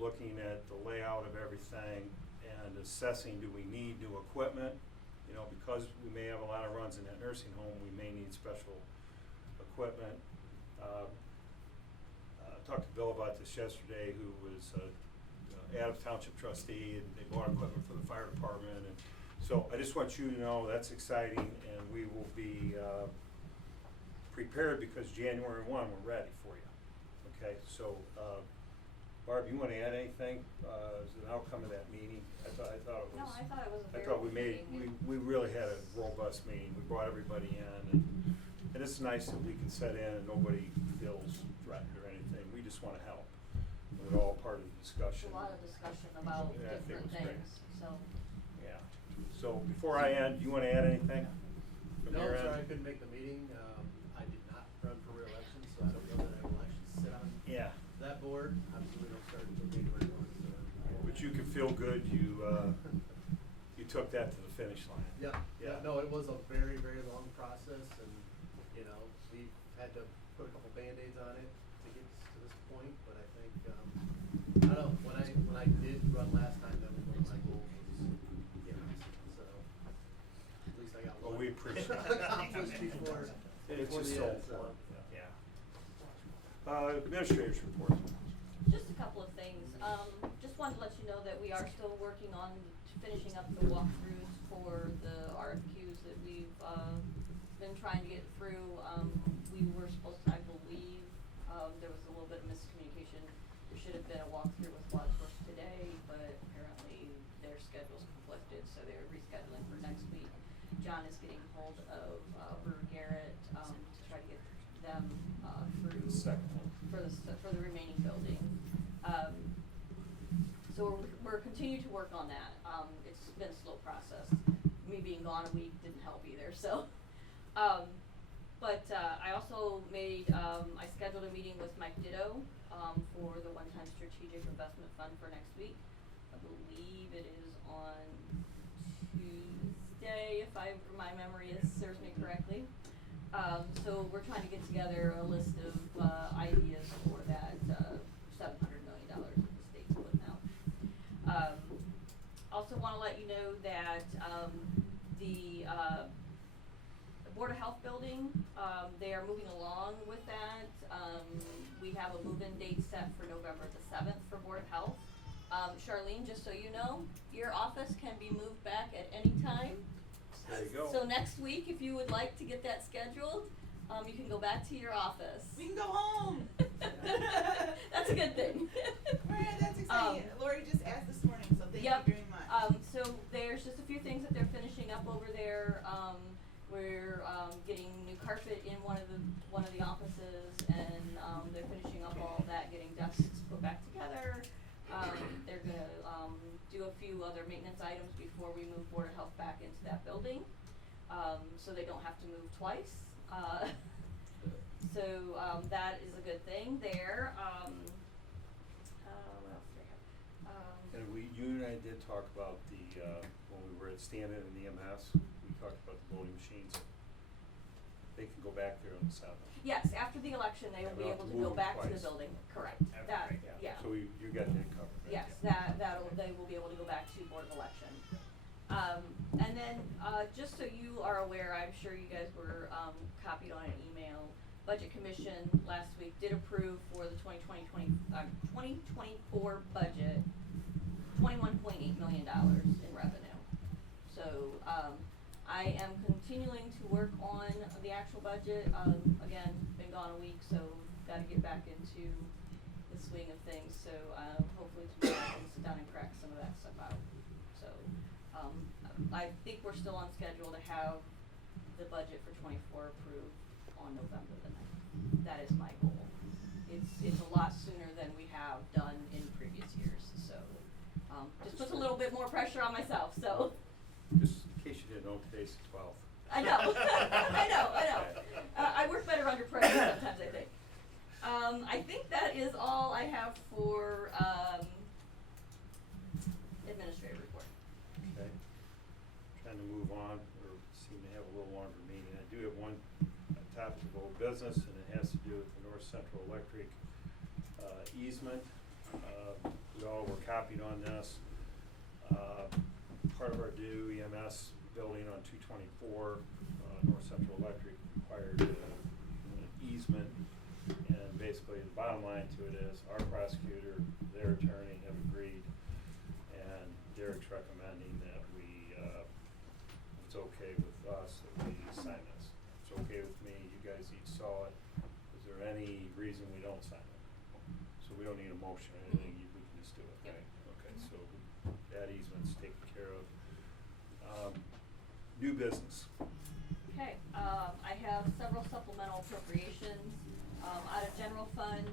looking at the layout of everything, and assessing, do we need new equipment? You know, because we may have a lot of runs in that nursing home, we may need special equipment. Talked to Bill about this yesterday, who was Adams Township trustee, and they bought equipment for the fire department, and so I just want you to know that's exciting, and we will be prepared, because January 1 we're ready for you. Okay, so Barb, you want to add anything as an outcome of that meeting? I thought it was. No, I thought it was a I very thought we good made meeting. we really had a robust meeting. We brought everybody in, and it's nice that we can set in and nobody feels threatened or anything. We just want to help. We're all part of the discussion. A lot of discussion about Yeah, I think it different was great. things, so. Yeah. So before I end, do you want to add anything? From No, your sorry, I end? couldn't make the meeting. I did not run for reelection, so I don't know that I will actually sit on Yeah. that board. Obviously, we don't start until January 1, so. But you can feel good. You took that to the finish line. Yeah, Yeah. no, it was a very, very long process, and, you know, we had to put a couple Band-Aids on it to get to this point, but I think, I don't know, when I did run last time, that was one of my goals, was, so, at least I got Well, one. we appreciate it. Accomplished before It's just the so end, so. important. Yeah. Administrators report. Just a couple of things. Just wanted to let you know that we are still working on finishing up the walkthroughs for the RFQs that we've been trying to get through. We were supposed to, I believe, there was a little bit of miscommunication. There should have been a walkthrough with Wadsworth today, but apparently their schedules conflicted, so they're rescheduling for next week. John is getting hold of Brewer Garrett to try to get them through Second one. for the remaining building. So we're continuing to work on that. It's been a slow process. Me being gone a week didn't help either, so. But I also I scheduled a meeting with Mike Ditto for the one-time strategic investment fund for next week. I believe it is on Tuesday, if my memory serves me correctly. So we're trying to get together a list of ideas for that $700 million that the state's putting out. Also want to let you know that the Board of Health building, they are moving along with that. We have a move-in date set for November the 7th for Board of Health. Charlene, just so you know, your office can be moved back at any time. There you go. So next week, if you would like to get that scheduled, you can go back to your office. We can go home. That's a good thing. Right, that's exciting. Lori just asked this morning, so thank Yep. you very much. So there's just a few things that they're finishing up over there. We're getting new carpet in one of the offices, and they're finishing up all of that, getting desks put back together. They're gonna do a few other maintenance items before we move Board of Health back into that building, so they don't have to move twice. So that is a good thing there. What else do I have? And you and I did talk about when we were at Stanton and EMS, we talked about the voting machines. They can go back there on the 7th. Yes, after the election, they will be able to go back to the building. Correct. That, yeah. So you got that covered, right? Yes, they will be able to go back to Board of Election. And then, just so you are aware, I'm sure you guys were, copied on an email. Budget Commission last week did approve for the 2024 budget, $21.8 million in revenue. So, I am continuing to work on the actual budget. Again, been gone a week, so gotta get back into the swing of things. So, hopefully tomorrow I can sit down and crack some of that stuff out. So, I think we're still on schedule to have the budget for 24 approved on November the 9th. That is my goal. It's a lot sooner than we have done in previous years, so, just puts a little bit more pressure on myself, so. Just in case you didn't know, today's the 12th. I know, I know. I work better under pressure sometimes, I think. I think that is all I have for, administrative report. Okay. Trying to move on, or seem to have a little longer meeting. I do have one topic of old business, and it has to do with the North Central Electric easement. We all were copied on this. Part of our new EMS building on 224, North Central Electric required an easement, and basically the bottom line to it is our prosecutor, their attorney have agreed, and Derek's recommending that we, it's okay with us that we sign this. It's okay with me, you guys each saw it. Is there any reason we don't sign it? So we don't need a motion or anything, we can just do it, Yep. right? Okay, so that easement's taken care of. New business. Okay, I have several supplemental appropriations, out of general fund,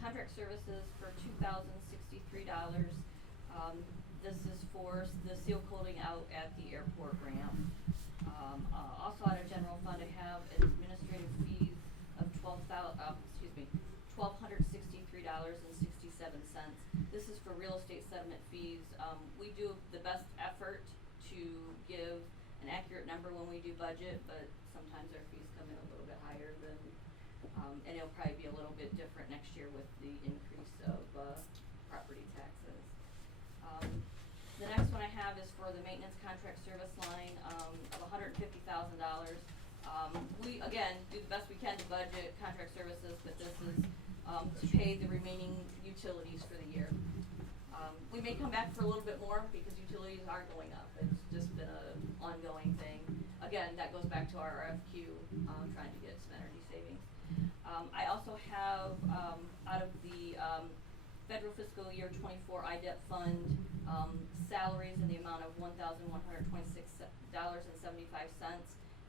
contract services for $2,063. This is for the seal coating out at the airport ramp. Also out of general fund, I have administrative fees of $1,263.67. This is for real estate settlement fees. We do the best effort to give an accurate number when we do budget, but sometimes our fees come in a little bit higher than, and it'll probably be a little bit different next year with the increase of, property taxes. The next one I have is for the maintenance contract service line, of $150,000. We, again, do the best we can to budget contract services, but this is, to pay the remaining utilities for the year. We may come back for a little bit more because utilities are going up. It's just been a ongoing thing. Again, that goes back to our RFQ, trying to get some energy savings. I also have, out of the, federal fiscal year 24 IDEP fund, salaries in the amount of $1,126.75,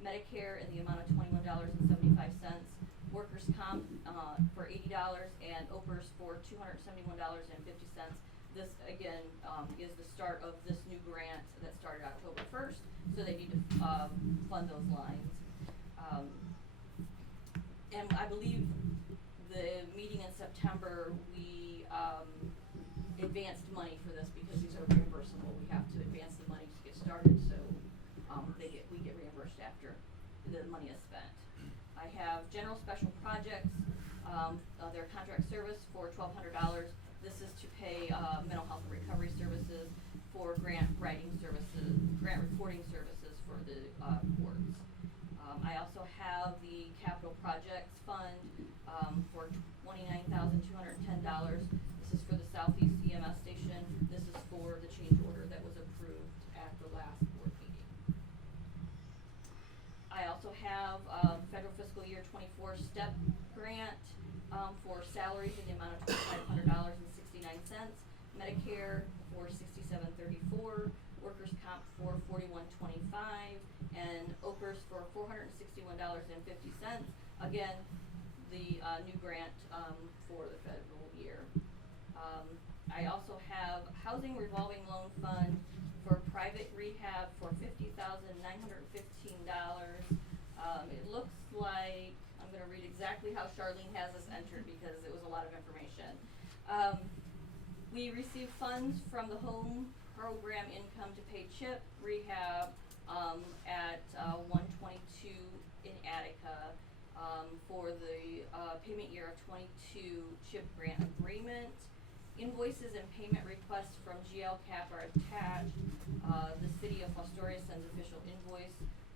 Medicare in the amount of $21.75, workers' comp, for $80, and OPERS for $271.50. This, again, is the start of this new grant that started October 1st, so they need to, fund those lines. And I believe the meeting in September, we, advanced money for this because these are reimbursable. We have to advance the money to get started, so, we get reimbursed after the money is spent. I have general special projects, their contract service for $1,200. This is to pay, mental health and recovery services, for grant writing services, grant reporting services for the, courts. I also have the capital projects fund, for $29,210. This is for the Southeast EMS station. This is for the change order that was approved at the last board meeting. I also have, federal fiscal year 24 STEP grant, for salaries in the amount of $2,500.69, Medicare for $67.34, workers' comp for $41.25, and OPERS for $461.50. Again, the, new grant, for the federal year. I also have housing revolving loan fund for private rehab for $50,915. It looks like, I'm gonna read exactly how Charlene has this entered because it was a lot of information. We received funds from the home program income to pay CHIP rehab, at, 122 in Attica, for the, payment year of 22 CHIP grant agreement. invoices and payment requests from GL Cap are attached. The city of Fostoria sends official invoice.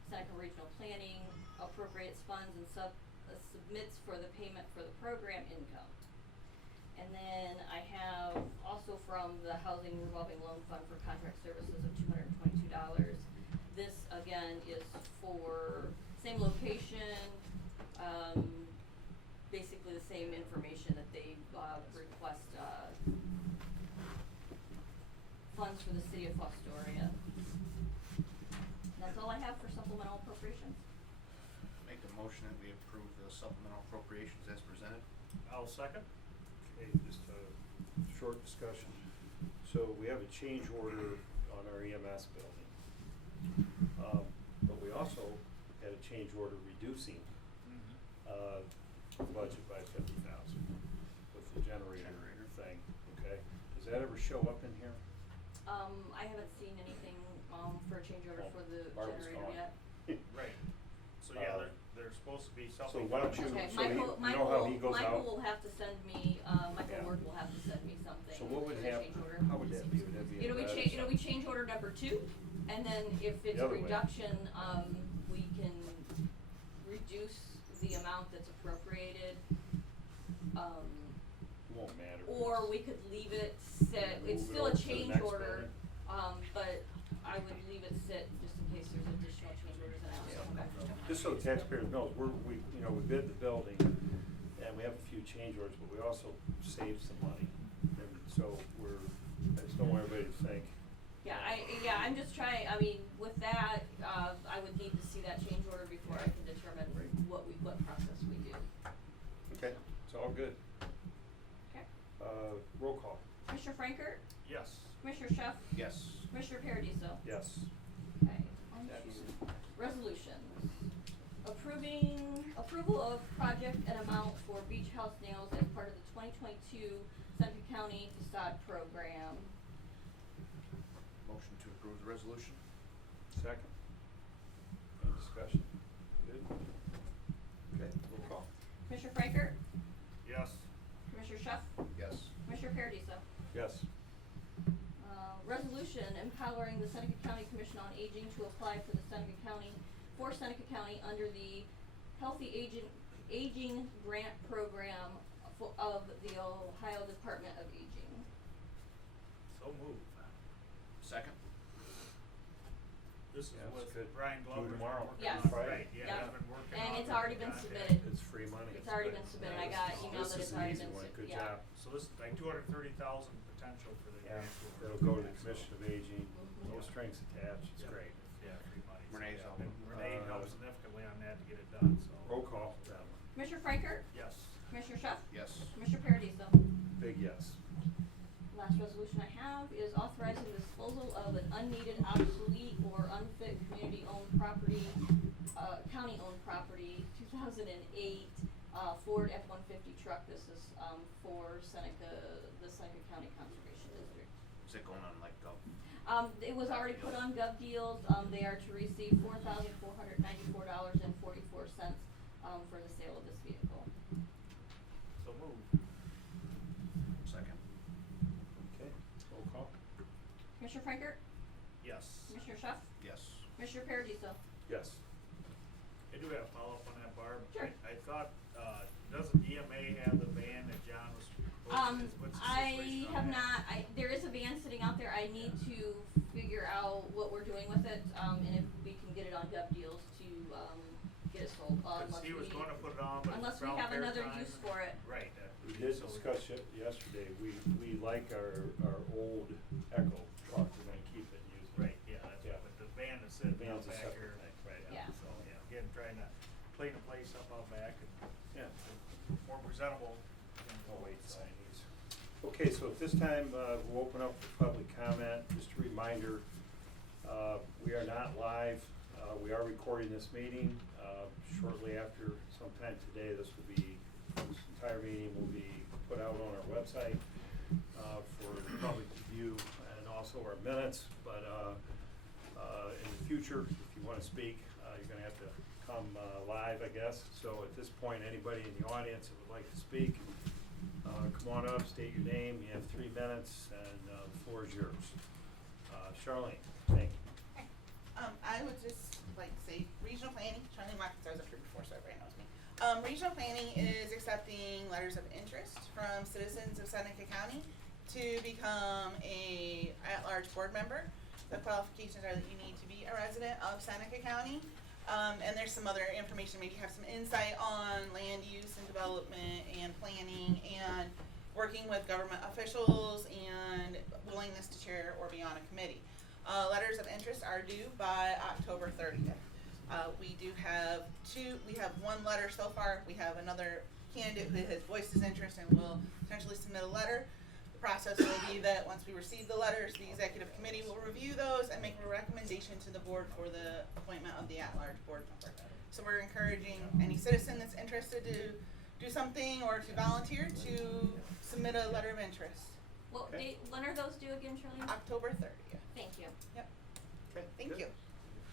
Seneca Regional Planning appropriates funds and submits for the payment for the program income. And then I have also from the Housing Revolving Loan Fund for contract services of $222. This again is for same location, basically the same information that they request funds for the city of Fostoria. That's all I have for supplemental appropriations. Make a motion that we approve the supplemental appropriations as presented. I'll second. Okay, just a short discussion. So we have a change order on our EMS building. But we also had a change order reducing, the budget by 50,000 with the generator thing, okay? Does that ever show up in here? I haven't seen anything, for a change order Oh, for the Bart was generator gone. yet. Right. So yeah, there's supposed to be So something. why don't you, Okay, so he, Michael, you know how he goes Michael out? will have to send me, Michael Yeah. Ward will have to send me something. So what would for the happen, change order. how would that be? Would that be in It'll be red or change, it'll be something? change order number 2, and then if it's The a other way. reduction, we can reduce the amount that's appropriated. It won't matter. Or we could leave it sit, Move it's it still over a to the change next order, building. but I would leave it sit just in case there's additional change orders and I'll come back to them. Just so the taxpayers know, we bid the building, and we have a few change orders, but we also saved some money. And so I just don't want everybody to think, I'm just trying, I mean, with that, I would need to see that change order before I can determine what process we do. okay, it's all good. Okay. Roll call, Commissioner Frankert, Yes. Commissioner Chef, Yes. Commissioner Paradiso. yes. Okay, on to resolutions. Approval of project and amount for beach house nails as part of the 2022 Seneca County Facade Program. Motion to approve the resolution. Second. Any discussion? Good? Okay, roll call. Commissioner Frankert, Yes. Commissioner Chef, Yes. Commissioner Paradiso. Yes. Resolution empowering the Seneca County Commission on Aging to apply for Seneca County under the Healthy Aging Grant Program of the Ohio Department of Aging. So moved. Second. This is Yeah, it's with good. Brian Due Glover's been tomorrow. working Yes. on. Friday. Right, yeah, Yeah. he's been working on And it's it, already been contact. submitted. It's free money. It's already been submitted. I got email that it's already been This is an easy one, submitted. good Yeah. job. So this is like 230,000 potential for the Yeah, grant. it'll go to the Commission of Aging, no Mhm. strings attached, it's Yeah. great. Yeah, free money. So, Renee's yeah, helping. and Renee Uh, helped significantly on that to get it done, so. Roll call, that one. Commissioner Frankert, Yes. Commissioner Chef, Yes. Commissioner Paradiso. Big yes. Last resolution I have is authorizing the disposal of an unneeded, obsolete, or unfit community-owned property, county-owned property, 2008 Ford F-150 truck. This is for the Seneca County Conservation District. Is it going on like It was already put on Gov Deals. They are to receive $4,494.44 for the sale of this vehicle. So moved. second? Okay, roll call. Commissioner Frankert, Yes. Commissioner Chef, Yes. Commissioner Paradiso. Yes. I do have a follow-up on that, Barb. Sure. I thought, doesn't EMA have the van that John was, what's the I situation on have that? not, there is a van sitting out there. I need to figure out what we're doing with it, and if we can get it on Gov Deals to, get it sold, Cause unless he was we, gonna put it on, but unless we around have fair another time use and- for it. Right. We did discuss it yesterday, we like our old Echo truck, we're gonna keep it and use it. Right, yeah, that's Yeah. right, but the van is sitting The out van's a back separate here. thing. Right, Yeah. so, yeah, again, trying to clean the place up out back and Yeah. more presentable. Oh, wait, sign these. Okay, so at this time, we'll open up for public comment. Just a reminder, we are not live. We are recording this meeting. Shortly after, sometime today, this entire meeting will be put out on our website for the public to view, and also our minutes. But in the future, if you want to speak, you're going to have to come live, I guess. So at this point, anybody in the audience that would like to speak, Come on up, state your name, you have 3 minutes, and the floor is yours. Charlene, thank you. I would just like to say regional planning, Charlene Watkins, I was up here before, so everybody knows me. Regional planning is accepting letters of interest from citizens of Seneca County to become a at-large board member. The qualifications are that you need to be a resident of Seneca County. And there's some other information, maybe have some insight on land use and development and planning and working with government officials and willingness to chair or be on a committee. Letters of interest are due by October 30th. We have 1 letter so far. We have another candidate who has voiced his interest and will potentially submit a letter. The process will be that once we receive the letters, the executive committee will review those and make a recommendation to the board for the appointment of the at-large board member. So we're encouraging any citizen that's interested to do something or to volunteer to submit a letter of interest. What Okay. date, when are those due again, Charlene? October 30th. Thank you. Yep. Okay, Thank good. you.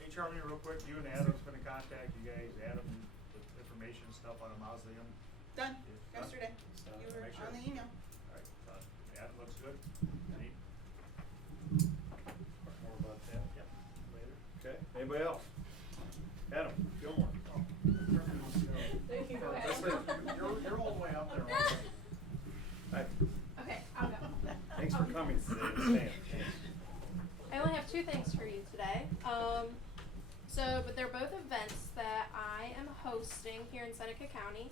Hey Charlie, real quick, you and Adam's been in contact, you guys, Adam, with information and stuff on a mausoleum. Done Done? yesterday. So, You were make sure. on the email. Alright, Adam looks good. Neat. Talk more about that later. Okay, anybody else? Adam Gilmore. Thank you. You're all the way up there. Hi, Okay, I'll go. thanks for coming today and staying. I only have 2 things for you today. But they're both events that I am hosting here in Seneca County.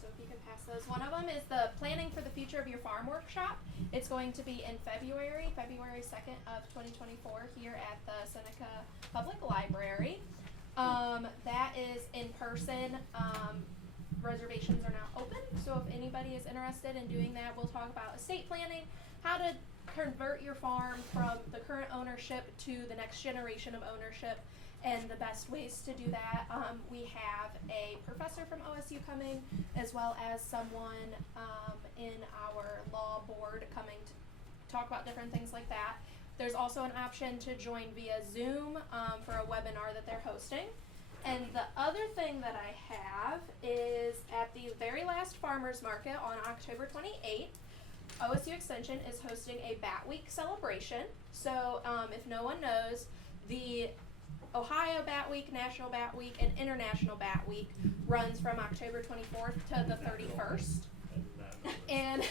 So if you can pass those. One of them is the Planning for the Future of Your Farm workshop. It's going to be in February 2nd of 2024 here at the Seneca Public Library. That is in person. Reservations are now open, so if anybody is interested in doing that, we'll talk about estate planning, how to convert your farm from the current ownership to the next generation of ownership, and the best ways to do that. We have a professor from OSU coming, as well as someone in our law board coming to talk about different things like that. There's also an option to join via Zoom for a webinar that they're hosting. And the other thing that I have is at the very last farmers market on October 28th, OSU Extension is hosting a Bat Week celebration. So if no one knows, the Ohio Bat Week, National Bat Week, and International Bat Week runs from October 24th to the 31st. And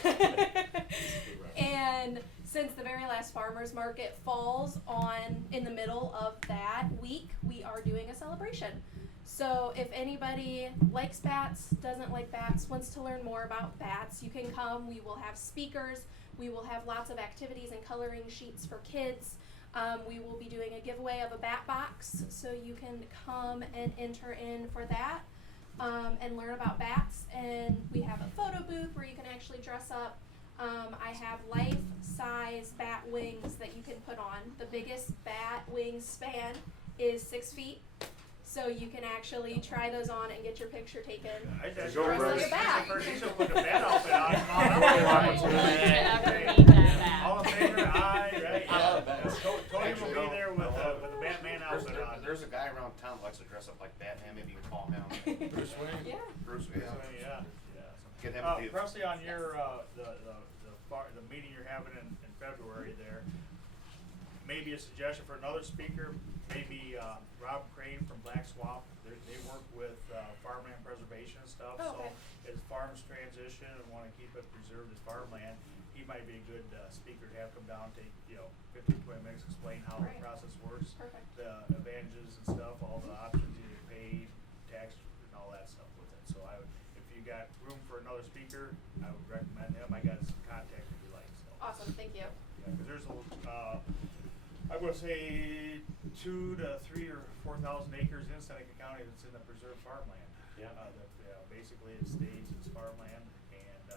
and since the very last farmers market falls in the middle of that week, we are doing a celebration. So if anybody likes bats, doesn't like bats, wants to learn more about bats, you can come. We will have speakers. We will have lots of activities and coloring sheets for kids. We will be doing a giveaway of a bat box, so you can come and enter in for that. And learn about bats, and we have a photo booth where you can actually dress up. I have life-size bat wings that you can put on. The biggest bat wing span is 6 feet, so you can actually try those on and get your picture taken. I just Go, dressed Bruce. like a bat. First, You should put a bat outfit on. Ever need that bat. All in favor? Aye, right? I love bats. Tony Actually, will be no. there with a Batman outfit on. There's a guy around town that likes to dress up like Batman, maybe you can call him. Bruce Wayne? Yeah. Bruce, So, yeah. yeah. Get him to Presley, on your, the meeting you're having in February there, maybe a suggestion for another speaker, maybe, Rob Crane from Black Swamp. They work with, farmland preservation and stuff, Oh, so okay. as farms transition and wanna keep it preserved as farmland, he might be a good, speaker to have come down, take, 15, 20 minutes, explain how the Right. process works. Perfect. The advantages and stuff, all the options, you get paid, tax, and all that stuff with it. So if you got room for another speaker, I would recommend him. I got his contact if you like, so. Awesome, thank you. Yeah, 'cause there's I would say 2,000 to 3,000 or 4,000 acres in Seneca County that's in the preserved farmland. Yeah. Basically it stays as farmland, and,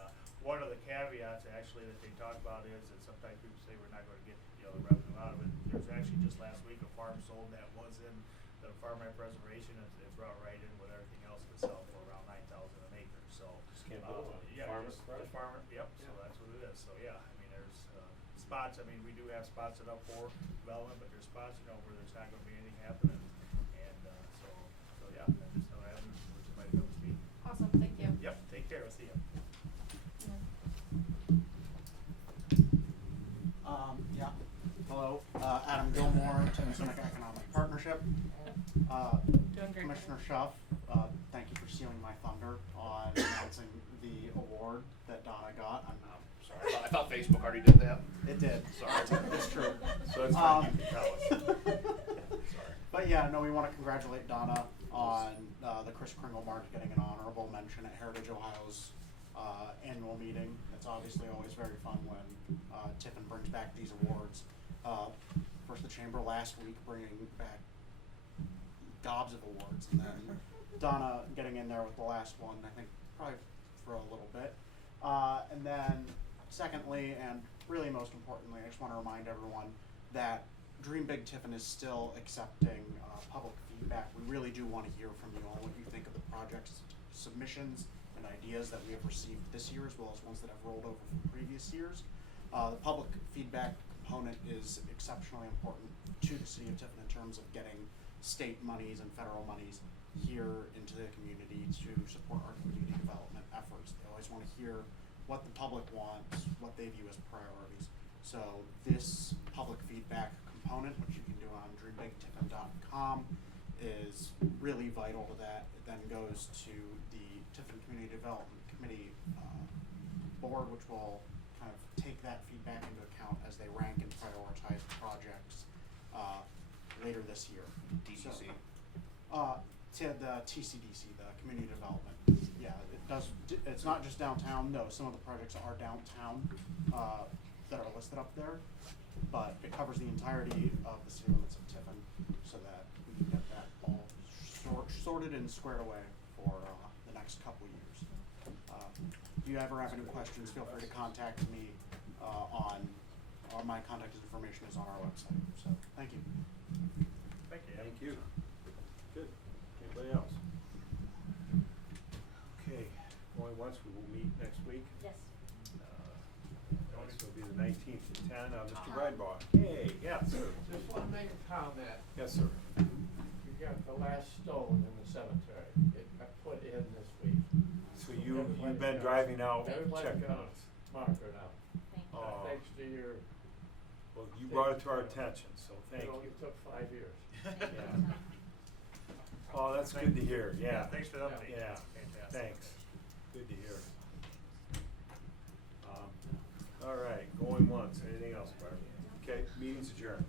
one of the caveats actually that they talk about is that sometimes people say we're not gonna get, the revenue out of it. There's actually just last week a farm sold that was in the farmland preservation, it brought right in with everything else to sell for around 9,000 an acre, so. Just can't build on it. Yeah, Farmers just Market. farmer, yep, so Yeah. that's what it is, so yeah, I mean, there's, spots, I mean, we do have spots set up for development, but there's spots, where there's not gonna be anything happening, and, so yeah, I just know Adam, which might come speak. Awesome, thank you. Yep, take care, we'll see you. Bill Moore, Tiffin Seneca Economic Partnership. Doing great. Commissioner Schuff, thank you for stealing my thunder on announcing the award that Donna got. Sorry, I thought Facebook already did that. It did. Sorry. It's true. So that's fine, you can tell us. Sorry. But yeah, no, we want to congratulate Donna on the Chris Kringle Mark getting an honorable mention at Heritage Ohio's annual meeting. It's obviously always very fun when Tiffin brings back these awards. First the chamber last week bringing back gobs of awards, and then Donna getting in there with the last one, I think probably for a little bit. And then secondly, and really most importantly, I just want to remind everyone that Dream Big Tiffin is still accepting public feedback. We really do want to hear from you all what you think of the project's submissions and ideas that we have received this year, as well as ones that have rolled over from previous years. The public feedback component is exceptionally important to the city of Tiffin in terms of getting state monies and federal monies here into the community to support our community development efforts. They always want to hear what the public wants, what they view as priorities. So this public feedback component, which you can do on dreambigtiffin.com, is really vital to that. It then goes to the Tiffin Community Development Committee board, which will kind of take that feedback into account as they rank and prioritize projects later this year. DCC. To the TCDC, the Community Development. Yeah, it does. It's not just downtown. No, some of the projects are downtown that are listed up there, but it covers the entirety of the city limits of Tiffin, so that we can get that all sorted and squared away for the next couple of years. If you ever have any questions, feel free to contact me on my contact information is on our website. So thank you. Thank you. Good. Anybody else? Okay, going once, we will meet next week. Yes. This will be the 19th at 10. Mr. Bradbaugh. Hey, yes, sir. Just want to make a comment. Yes, sir. You got the last stone in the cemetery. It got put in this week. So you've been driving out, Everybody checking got out. a marker now. Thank you. Oh. Thanks to your, Well, you brought it to our attention, so thank it you. only took 5 years. Yeah. Oh, that's good to hear, yeah. Thanks for the update. Yeah, Fantastic. thanks. Good to hear. All right, going once. Anything else, Barb? Okay, meeting's adjourned.